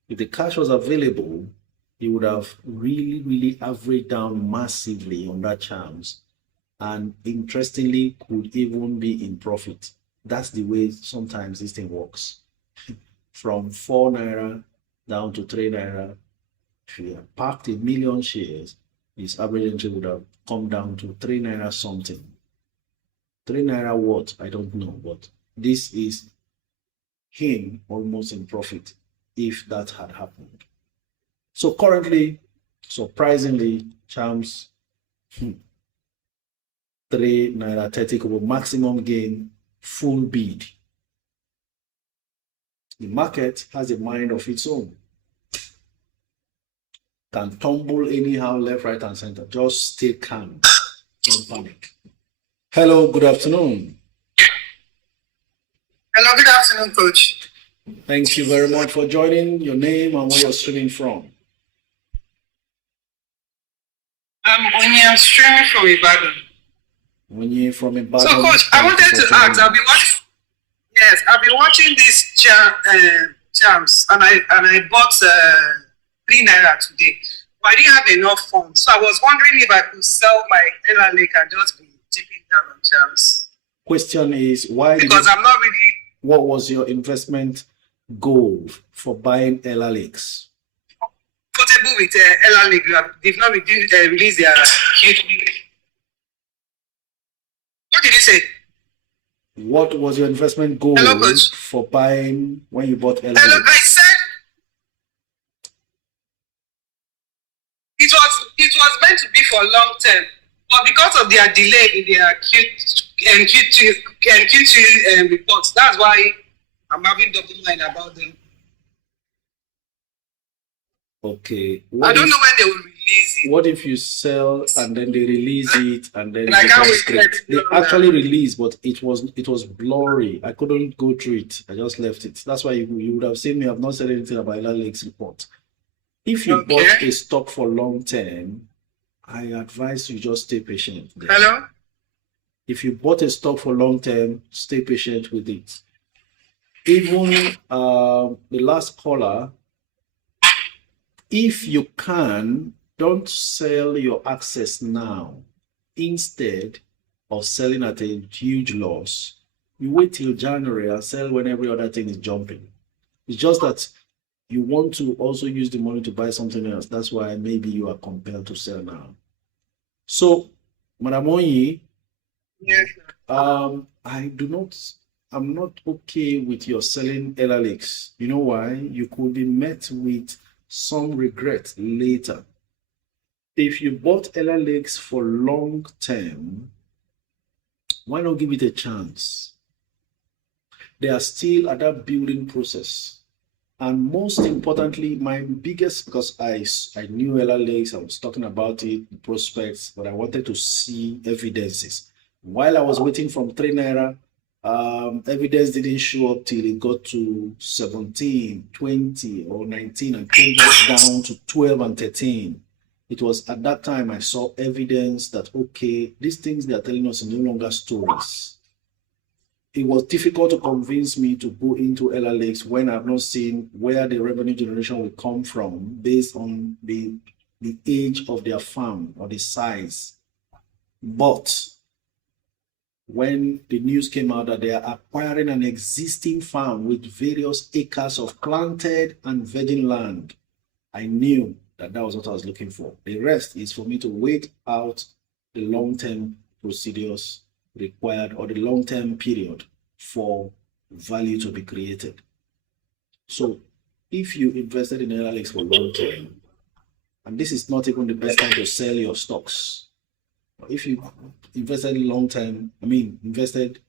if the cash was available, he would have really averaged down massively on that charms, and interestingly could even be in profit. That's the way sometimes this thing works. From 4 naira down to 3 naira. If you have packed 1 million shares, his average entry would have come down to 3 naira something. 3 naira what? I don't know, but this is him almost in profit if that had happened. So currently, surprisingly, charms 3 naira 30 kobo maximum gain, full bid. The market has a mind of its own. Can tumble anyhow, left, right, and center. Just stay calm. Don't panic. Hello, good afternoon. Hello, good afternoon, Coach. Thank you very much for joining. Your name and where you're streaming from. I'm streaming from Ibadan. When you're from Ibadan. So, Coach, I wanted to ask. I've been watching these charms, and I bought 3 naira today. But I didn't have enough funds, so I was wondering if I could sell my Ella Lake and just be dipping down on charms. Question is, why? Because I'm not really. What was your investment goal for buying Ella Lakes? Comfortable with Ella League. They've not released their Q3. What did you say? What was your investment goal Hello, coach. for buying when you bought Ella Hello, Lakes? I said it was meant to be for long term, but because of their delay in their Q2 reports, that's why I'm having double mind about them. Okay. I don't know when they will release it. What if you sell and then they release it and then I it can't becomes wait great? to They let you know actually released, but it was blurry. I couldn't go through it. I just left it. That's why you would have seen me. I've not said anything about Ella Lakes report. If you Okay. bought a stock for long term, I advise you just stay patient there. Hello? If you bought a stock for long term, stay patient with it. Even the last caller, if you can, don't sell your access now. Instead of selling at a huge loss, you wait till January and sell when every other thing is jumping. It's just that you want to also use the money to buy something else. That's why maybe you are compelled to sell now. So, Madam Onyi, Yes. I'm not okay with your selling Ella Lakes. You know why? You could be met with some regret later. If you bought Ella Lakes for long term, why not give it a chance? They are still at that building process. And most importantly, my biggest, because I knew Ella Lakes, I was talking about it, the prospects, but I wanted to see evidences. While I was waiting from 3 Naira, evidence didn't show up till it got to 17, 20, or 19, and came back down to 12 and 13. It was at that time I saw evidence that, okay, these things they are telling us are no longer stories. It was difficult to convince me to go into Ella Lakes when I've not seen where the revenue generation will come from based on the age of their farm or the size. But when the news came out that they are acquiring an existing farm with various acres of planted and virgin land, I knew that was what I was looking for. The rest is for me to wait out the long-term procedures required or the long-term period for value to be created. So if you invested in Ella Lakes for long-term, and this is not even the best time to sell your stocks. If you invested invested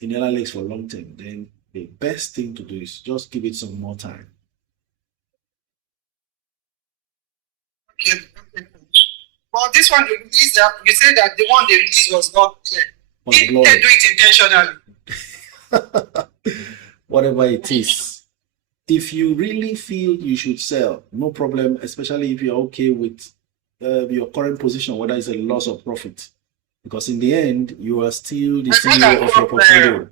in Ella Lakes for long-term, then the best thing to do is just give it some more time. Okay. Well, this one they released that you said that the one they released was not clear. Did they do it intentionally? Whatever it is, if you really feel you should sell, no problem, especially if you're okay with your current position, whether it's a loss or profit. Because in the end, you are still the CEO of your portfolio.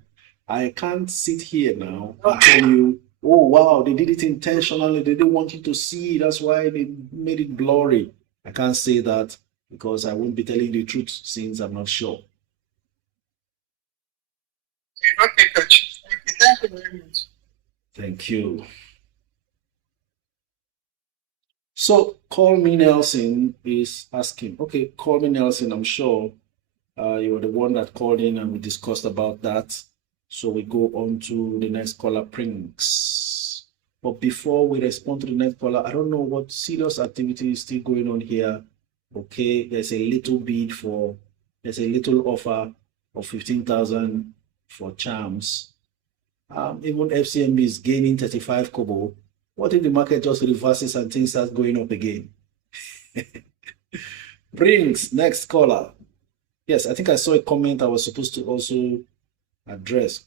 I can't sit here now and tell you, oh, wow, they did it intentionally. They didn't want you to see. That's why they made it blurry. I can't say that because I won't be telling the truth since I'm not sure. Okay, coach. Okay, thank you very much. Thank you. So, Call Me Nelson is asking, okay, Call Me Nelson, I'm sure you were the one that called in and we discussed about that. So we go on to the next caller, Prince. But before we respond to the next caller, I don't know what serious activity is still going on here. Okay, there's a little offer of 15,000 for charms. Even FCMB is gaining 35 kobo. What if the market just reverses and things start going up again? Brings next caller. Yes, I think I saw a comment I was supposed to also address.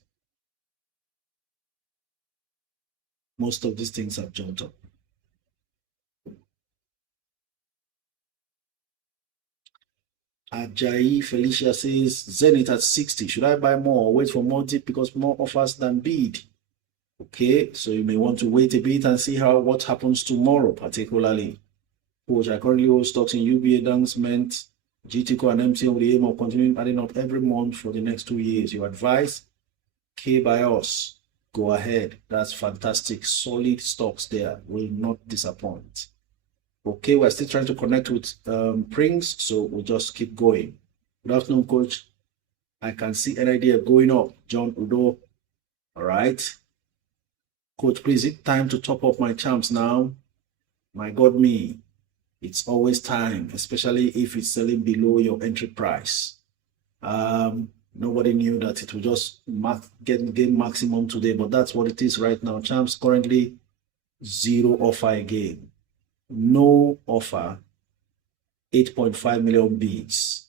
Most of these things have jumped up. Ajayi Felicia says, Zenith at 60. Should I buy more or wait for more dip because more offers than bid? Okay, so you may want to wait a bit and see what happens tomorrow, particularly. Coach, I currently hold stocks in UBA announcement GTCO and MCM with the aim of continuing adding up every month for the next 2 years. Your advice, K by us. Go ahead. That's fantastic. Solid stocks there. Will not disappoint. Okay, we're still trying to connect with Prince, so we'll just keep going. Good afternoon, Coach. I can see an idea going up. John Udo. All right. Coach, please, it's time to top up my champs now. My God, me. It's always time, especially if it's selling below your entry price. Nobody knew that it would just gain maximum today, but that's what it is right now. Champs currently 0 offer again. No offer, 8.5 million bids.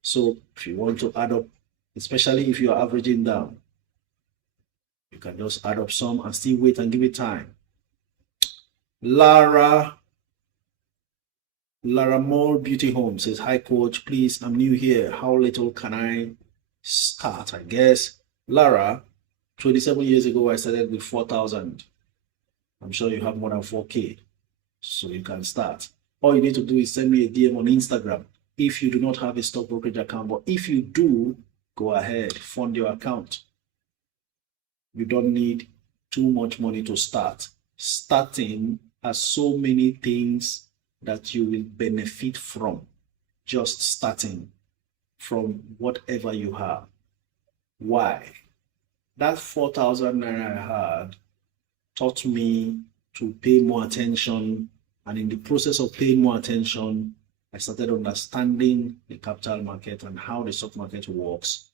So if you want to add up, especially if you're averaging down, you can just add up some and still wait and give it time. Lara Moore Beauty Home says, hi coach, please, I'm new here. How little can I start? I guess. Lara, 27 years ago, I started with 4,000. I'm sure you have more than 4K, so you can start. All you need to do is send me a DM on Instagram if you do not have a stock brokerage account. But if you do, go ahead, fund your account. You don't need too much money to start. Starting has so many things that you will benefit from just starting from whatever you have. Why? That 4,000 naira I had taught me to pay more attention, and in the process of paying more attention, I started understanding the capital market and how the stock market works.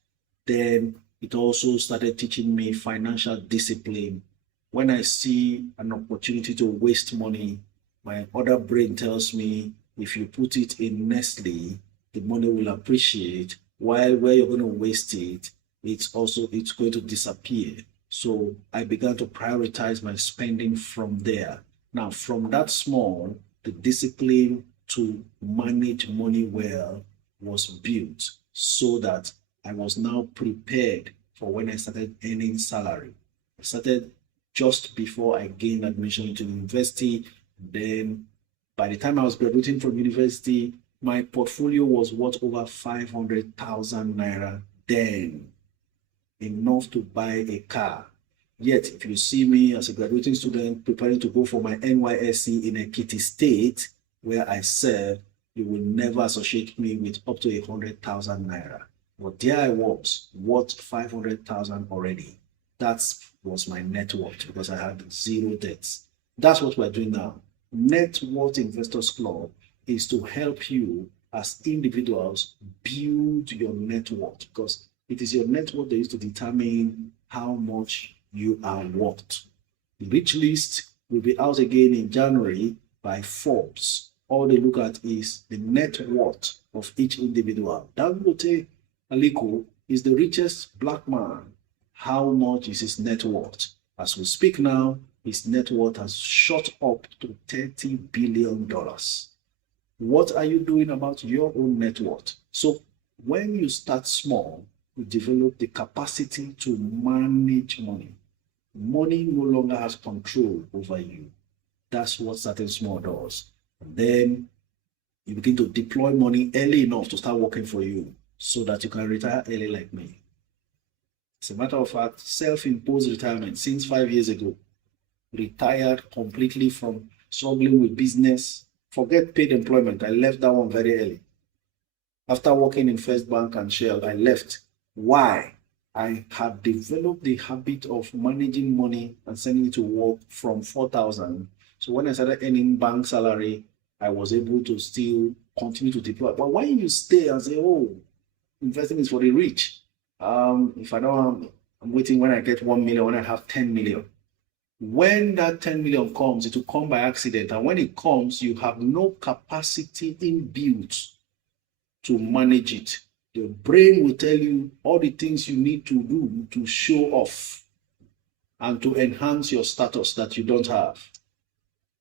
Then it also started teaching me financial discipline. When I see an opportunity to waste money, my other brain tells me if you put it in Nestle, the money will appreciate, while where you're going to waste it, it's going to disappear. So I began to prioritize my spending from there. Now, from that small, the discipline to manage money well was built so that I was now prepared for when I started earning salary. I started just before I gained admission into the university. Then by the time I was graduating from university, my portfolio was worth over 500,000 naira then, enough to buy a car. Yet, if you see me as a graduating student preparing to go for my NYSC in Ekiti State, where I serve, you will never associate me with up to 100,000 naira. But there I was, worth 500,000 already. That was my net worth because I had 0 debts. That's what we're doing now. Net Worth Investors Club is to help you as individuals build your net worth, because it is your net worth that is to determine how much you are worth. The rich list will be out again in January by Forbes. All they look at is the net worth of each individual. Dangote Aliko is the richest black man. How much is his net worth? As we speak now, his net worth has shot up to $30 billion. What are you doing about your own net worth? So when you start small, you develop the capacity to manage money. Money no longer has control over you. That's what starting small does. And then you begin to deploy money early enough to start working for you so that you can retire early like me. As a matter of fact, self-imposed retirement since 5 years ago. Retired completely from struggling with business. Forget paid employment. I left that one very early. After working in First Bank and Shell, I left. Why? I had developed the habit of managing money and sending it to work from 4,000. So when I started earning bank salary, I was able to still continue to deploy. But when you stay and say, oh, investing is for the rich. If I don't, I'm waiting when I get 1 million, when I have 10 million. When that 10 million comes, it will come by accident. And when it comes, you have no capacity inbuilt to manage it. The brain will tell you all the things you need to do to show off and to enhance your status that you don't have.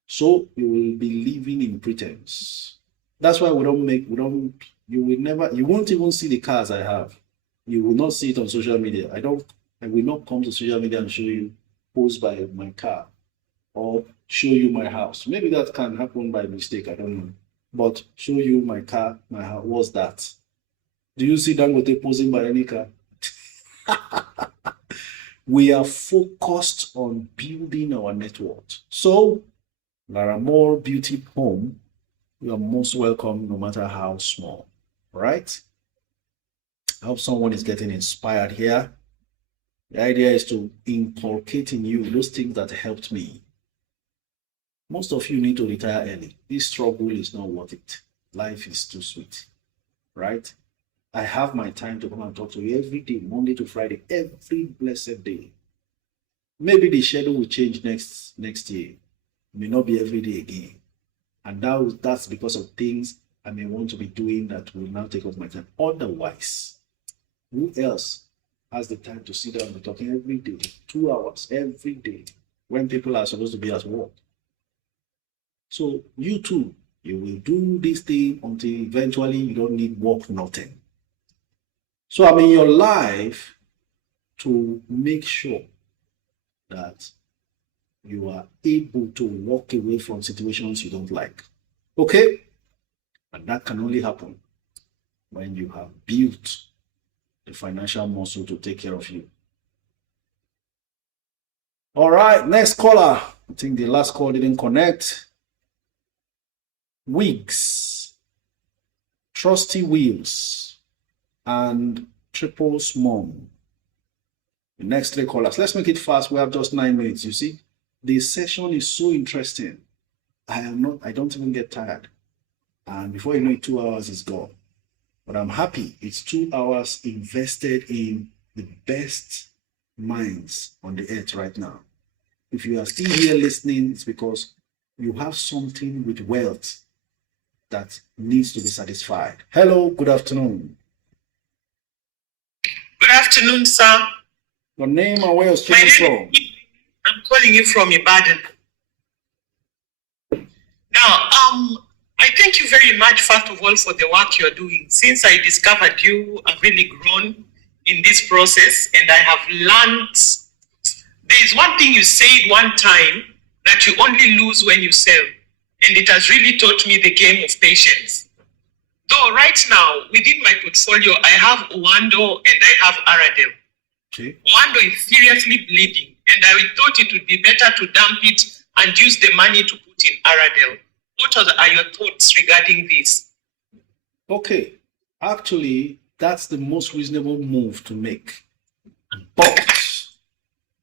So you will be living in pretense. That's why you won't even see the cars I have. You will not see it on social media. I will not come to social media and show you post by my car or show you my house. Maybe that can happen by mistake, I don't know. But show you my car, my house. What's that? Do you see Dangote posing by any car? We are focused on building our net worth. So, Laramore Beauty Home, you are most welcome no matter how small, right? I hope someone is getting inspired here. The idea is to inculcate in you those things that helped me. Most of you need to retire early. This struggle is not worth it. Life is too sweet, right? I have my time to come and talk to you every day, Monday to Friday, every blessed day. Maybe the schedule will change next year. It may not be every day again. And that's because of things I may want to be doing that will now take up my time. Otherwise, who else has the time to sit down and be talking every day, 2 hours every day, when people are supposed to be at work? So you too, you will do this thing until eventually you don't need work, nothing. So I'm in your life to make sure that you are able to walk away from situations you don't like. Okay? And that can only happen when you have built the financial muscle to take care of you. All right, next caller. I think the last call didn't connect. Wigs, Trusty Wheels, and Triple's Mom. The next 3 callers. Let's make it fast. We have just 9 minutes. You see, the session is so interesting. I don't even get tired. And before you know it, 2 hours is gone. But I'm happy. It's 2 hours invested in the best minds on the earth right now. If you are still here listening, it's because you have something with wealth that needs to be satisfied. Hello, good afternoon. Good afternoon, sir. Your name and where you're speaking from? I'm calling you from Ibadan. Now, I thank you very much, first of all, for the work you're doing. Since I discovered you, I've really grown in this process, and I have learned. There is one thing you said one time, that you only lose when you sell. And it has really taught me the game of patience. Though right now, within my portfolio, I have Owando and I have Aradel. Okay. Owando is seriously bleeding, and I thought it would be better to dump it and use the money to put in Aradel. What are your thoughts regarding this? Okay. Actually, that's the most reasonable move to make.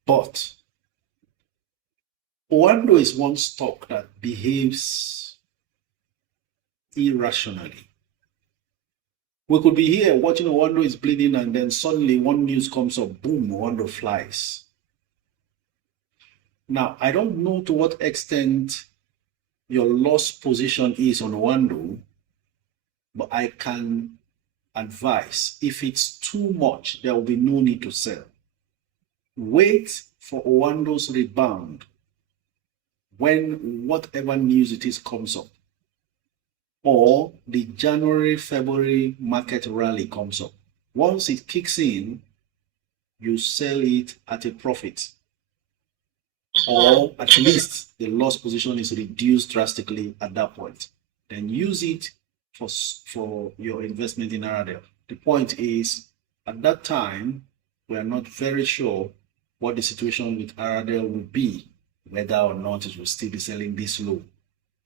But Owando is one stock that behaves irrationally. We could be here watching Owando is bleeding, and then suddenly one news comes up, boom, Owando flies. Now, I don't know to what extent your loss position is on Owando, but I can advise, if it's too much, there will be no need to sell. Wait for Owando's rebound when whatever news it is comes up, or the January-February market rally comes up. Once it kicks in, you sell it at a profit, or at least the loss position is reduced drastically at that point. Then use it for your investment in Aradel. The point is, at that time, we are not very sure what the situation with Aradel will be, whether or not it will still be selling this low.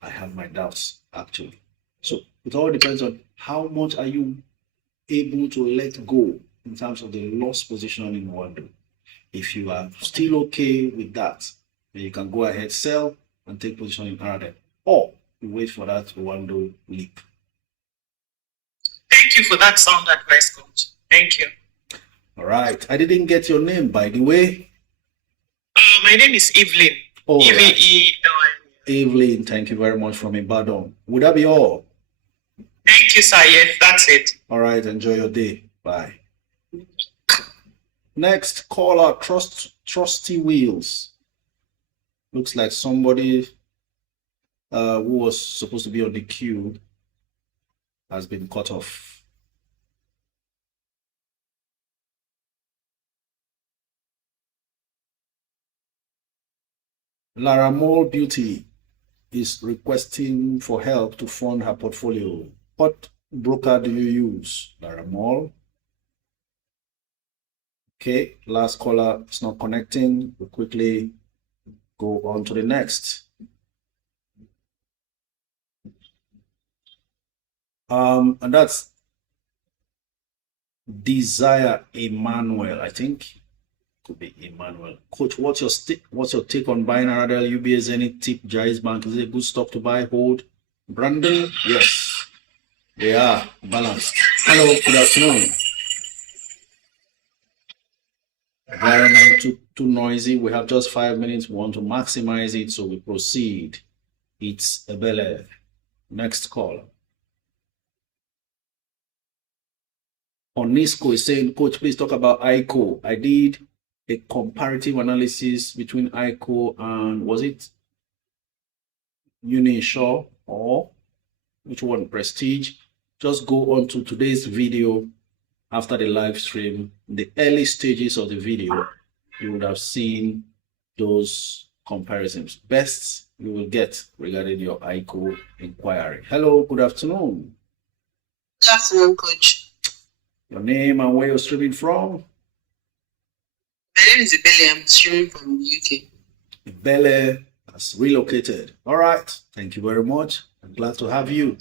I have my doubts, actually. So it all depends on how much are you able to let go in terms of the loss position in Owando. If you are still okay with that, then you can go ahead, sell, and take position in Aradel. Or you wait for that Owando leap. Thank you for that sound advice, coach. Thank you. All right. I didn't get your name, by the way. My name is Evelyn. All right. Evelyn. Evelyn, thank you very much from Ibadan. Would that be all? Thank you, sir. Yes, that's it. All right. Enjoy your day. Bye. Next caller, Trusty Wheels. Looks like somebody who was supposed to be on the queue has been cut off. Laramore Beauty. is requesting for help to fund her portfolio. What broker do you use, Laramol? Okay, last caller is not connecting. We'll quickly go on to the next. And that's Desire Emmanuel, I think. Could be Emmanuel. Coach, what's your take on buying Aradel, UBA, Zenith, Tip, Jais Bank? Is it a good stock to buy, hold? Brandon, yes, they are balanced. Hello, good afternoon. Environment too noisy. We have just 5 minutes. We want to maximize it, so we proceed. It's Ebele. Next call. Onisco is saying, Coach, please talk about ICO. I did a comparative analysis between ICO and, was it Unisure or which one? Prestige. Just go on to today's video after the live stream. The early stages of the video, you would have seen those comparisons. Best you will get regarding your ICO inquiry. Hello, good afternoon. Good afternoon, Coach. Your name and where you're streaming from? My name is Ibele. I'm streaming from the UK. Ibele has relocated. All right. Thank you very much. I'm glad to have you.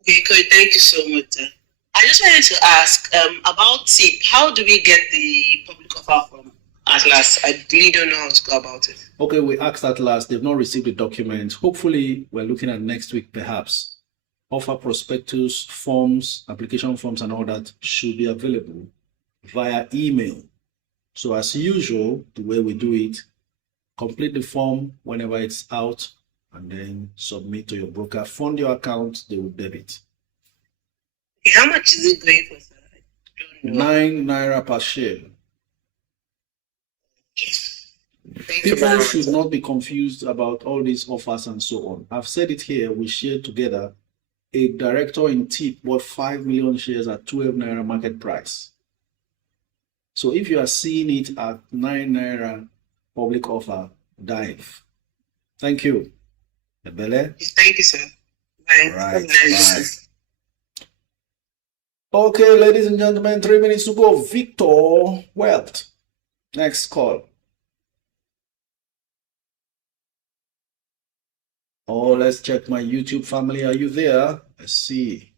Okay, Coach. Thank you so much. I just wanted to ask about TIP. How do we get the public offer from Atlas? I really don't know how to go about it. Okay, we asked Atlas. They've not received the document. Hopefully, we're looking at next week, perhaps. Offer prospectus, forms, application forms, and all that should be available via email. So as usual, the way we do it, complete the form whenever it's out, and then submit to your broker. Fund your account, they will debit. Okay, how much is it going for, sir? I don't know. ₦9 per share. Thank you very People much. should not be confused about all these offers and so on. I've said it here, we shared together. A director in TIP bought 5 million shares at 12 naira market price. So if you are seeing it at 9 naira public offer, dive. Thank you. Ebele? Thank you, sir. Bye. Right, Bye. Okay, ladies and gentlemen, 3 minutes to go. Victor Wealth. Next call. Oh, let's check my YouTube family. Are you there? Let's see.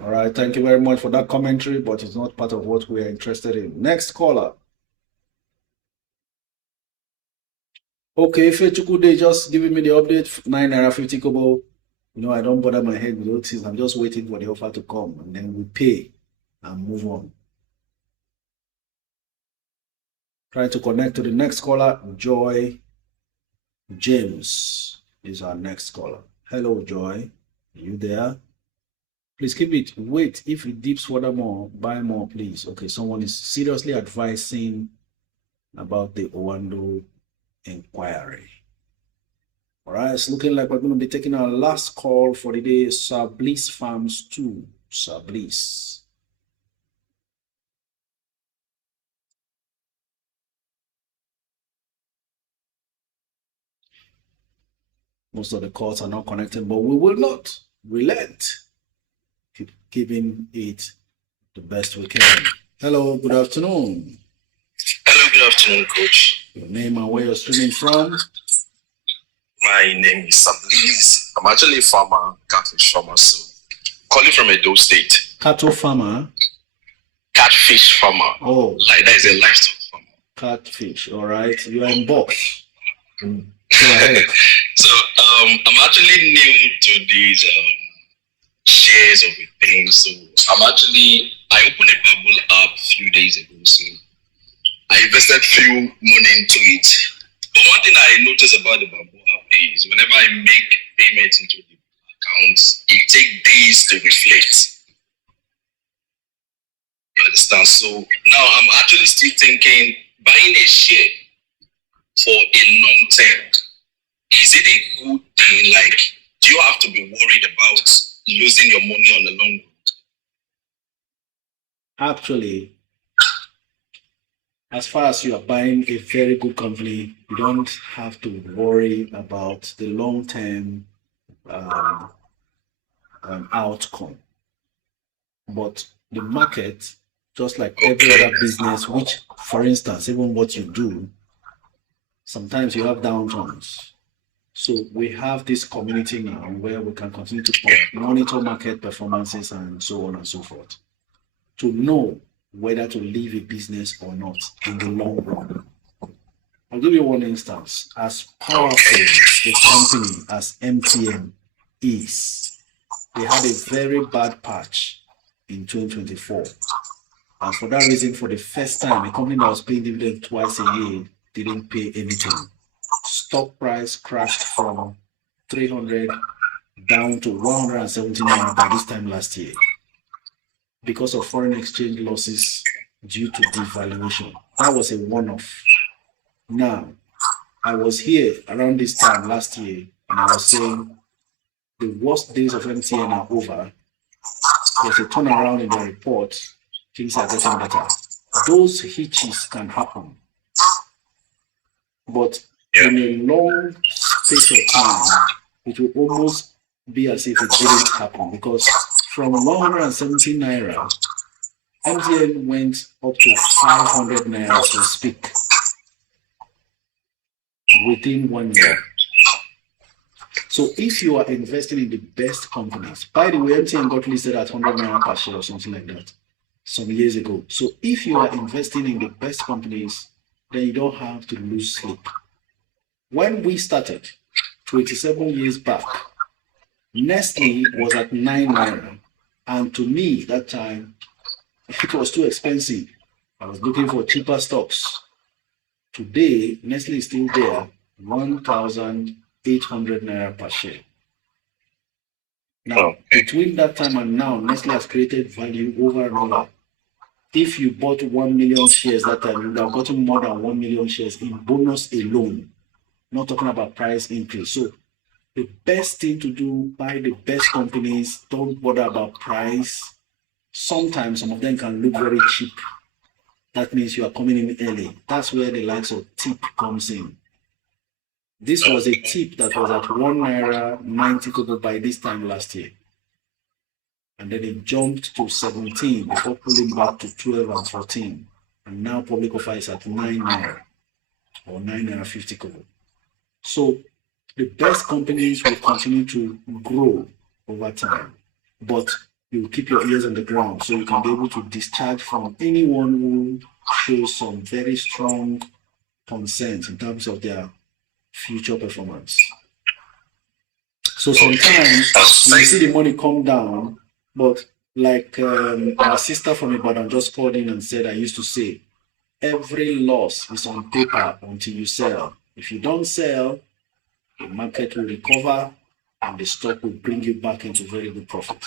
All right, thank you very much for that commentary, but it's not part of what we are interested in. Next caller. Okay, Fechikude just giving me the update, 9 naira 50 kobo. You know, I don't bother my head with those things. I'm just waiting for the offer to come, and then we pay and move on. Trying to connect to the next caller. Joy James is our next caller. Hello, Joy. Are you there? Please keep it. Wait, if it dips furthermore, buy more, please. Okay, someone is seriously advising about the Owando inquiry. All right, it's looking like we're going to be taking our last call for the day. Sir Bliss Farms 2. Sir Bliss. Most of the calls are not connected, but we will not relent. Keep giving it the best we can. Hello, good afternoon. Hello, good afternoon, Coach. Your name and where you're streaming from? My name is Sablis. I'm actually a farmer, catfish farmer, so calling from Edo State. Cattle farmer? Catfish farmer. Oh. Like that is a livestock farmer. Catfish, all right. You are in box. Go ahead. So I'm actually new to these shares of a thing. So I opened a Bubble app a few days ago. So I invested few money into it. But one thing I noticed about the Bubble app is whenever I make payments into the account, it takes days to reflect. You understand? So now I'm actually still thinking buying a share for a long term. Is it a good thing? Like, do you have to be worried about losing your money on the long run? Actually, as far as you are buying a very good company, you don't have to worry about the long-term um, outcome. But the market, just like every other business, which, for instance, even what you do, sometimes you have downturns. So we have this community now where we can continue to monitor market performances and so on and so forth to know whether to leave a business or not in the long run. I'll give you one instance. As powerful a company as MTN is, they had a very bad patch in 2024. And for that reason, for the first time, a company that was paying dividend twice a year didn't pay anything. Stock price crashed from 300 down to 179 by this time last year because of foreign exchange losses due to devaluation. That was a one-off. Now, I was here around this time last year and I was saying the worst days of MTN are over. There's a turnaround in the report. Things are getting better. Those hitches can happen. But in a long space of time, it will almost be as if it didn't happen because from 170 naira, MTN went up to 500 naira to speak within 1 year. So if you are investing in the best companies, by the way, MTN got listed at 100 naira per share or something like that some years ago. So if you are investing in the best companies, then you don't have to lose sleep. When we started 27 years back, Nestle was at 9 naira. And to me, that time, it was too expensive. I was looking for cheaper stocks. Today, Nestle is still there, 1,800 naira per share. Now, between that time and now, Nestle has created value over and over. If you bought 1 million shares that time, you would have gotten more than 1 million shares in bonus alone. Not talking about price increase. So the best thing to do, buy the best companies, don't bother about price. Sometimes some of them can look very cheap. That means you are coming in early. That's where the likes of tip comes in. This was a tip that was at 1 naira 90 kobo by this time last year. And then it jumped to 17 before pulling back to 12 and 14. And now public offer is at 9 naira or 9 naira 50 kobo. So the best companies will continue to grow over time, but you will keep your ears on the ground so you can be able to discharge from anyone who shows some very strong concerns in terms of their future performance. So sometimes you see the money come down, but like our sister from Ibadan just called in and said, I used to say, every loss is on paper until you sell. If you don't sell, the market will recover and the stock will bring you back into very good profit.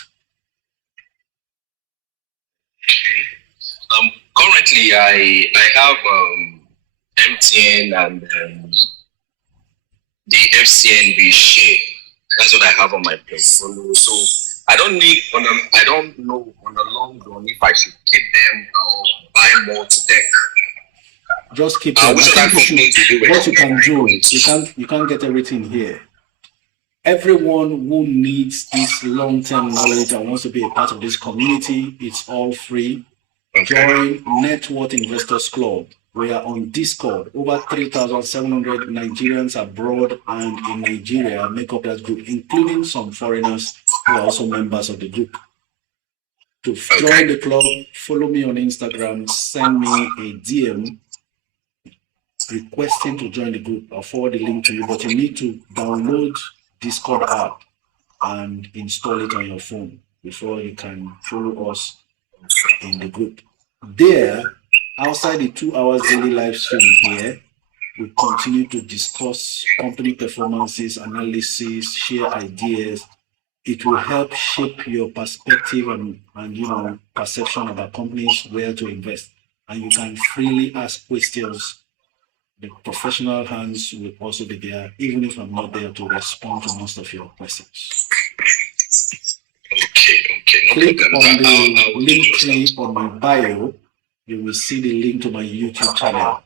Okay. Currently, I have MTN and the FCNB share. That's what I have on my portfolio. So I don't know on the long run if I should keep them or buy more today. Just keep them. What you can do, you can't get everything here. Everyone who needs this long-term knowledge and wants to be a part of this community, it's all free. Join Net Worth Investors Club. We are on Discord. Over 3,700 Nigerians abroad and in Nigeria make up that group, including some foreigners who are also members of the group. To join the club, follow me on Instagram, send me a DM requesting to join the group. I'll forward the link to you, but you need to download Discord app and install it on your phone before you can follow us in the group. There, outside the 2 hours daily live stream here, we continue to discuss company performances, analysis, share ideas. It will help shape your perspective and perception about companies, where to invest. And you can freely ask questions. The professional hands will also be there, even if I'm not there to respond to most of your questions. Okay, click problem. on the I will do link just tree that. on my bio, you will see the link to my YouTube channel.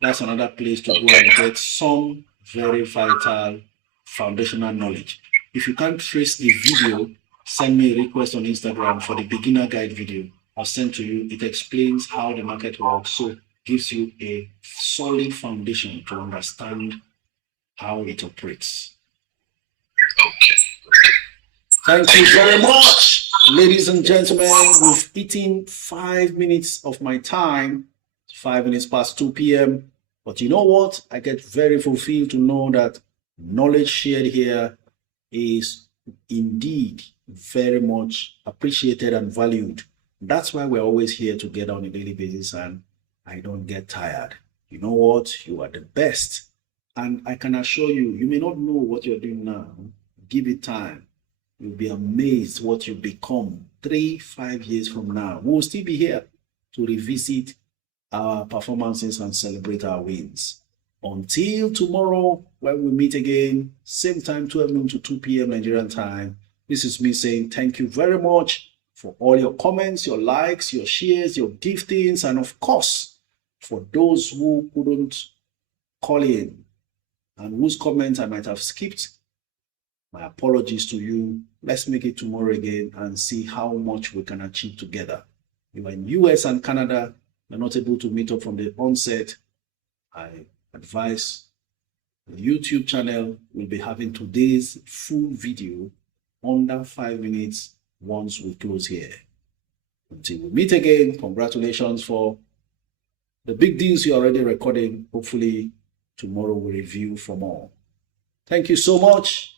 That's another place to go and get some very vital foundational knowledge. If you can't trace the video, send me a request on Instagram for the beginner guide video. I'll send to you. It explains how the market works, so gives you a solid foundation to understand how it operates. Okay. Thank you very much, ladies and gentlemen. We've eaten 5 minutes of my time, 5 minutes past 2 p.m. But you know what? I get very fulfilled to know that knowledge shared here is indeed very much appreciated and valued. That's why we're always here together on a daily basis, and I don't get tired. You know what? You are the best. And I can assure you, you may not know what you're doing now. Give it time. You'll be amazed what you become 3-5 years from now. We'll still be here to revisit our performances and celebrate our wins. Until tomorrow, when we meet again, same time, 12 noon to 2 p.m. Nigerian time, this is me saying thank you very much for all your comments, your likes, your shares, your giftings, and of course, for those who couldn't call in and whose comments I might have skipped, my apologies to you. Let's make it tomorrow again and see how much we can achieve together. You are in US and Canada, you're not able to meet up from the onset. I advise the YouTube channel will be having today's full video under 5 minutes once we close here. Until we meet again, congratulations for the big deals you're already recording. Hopefully tomorrow we'll review for more. Thank you so much.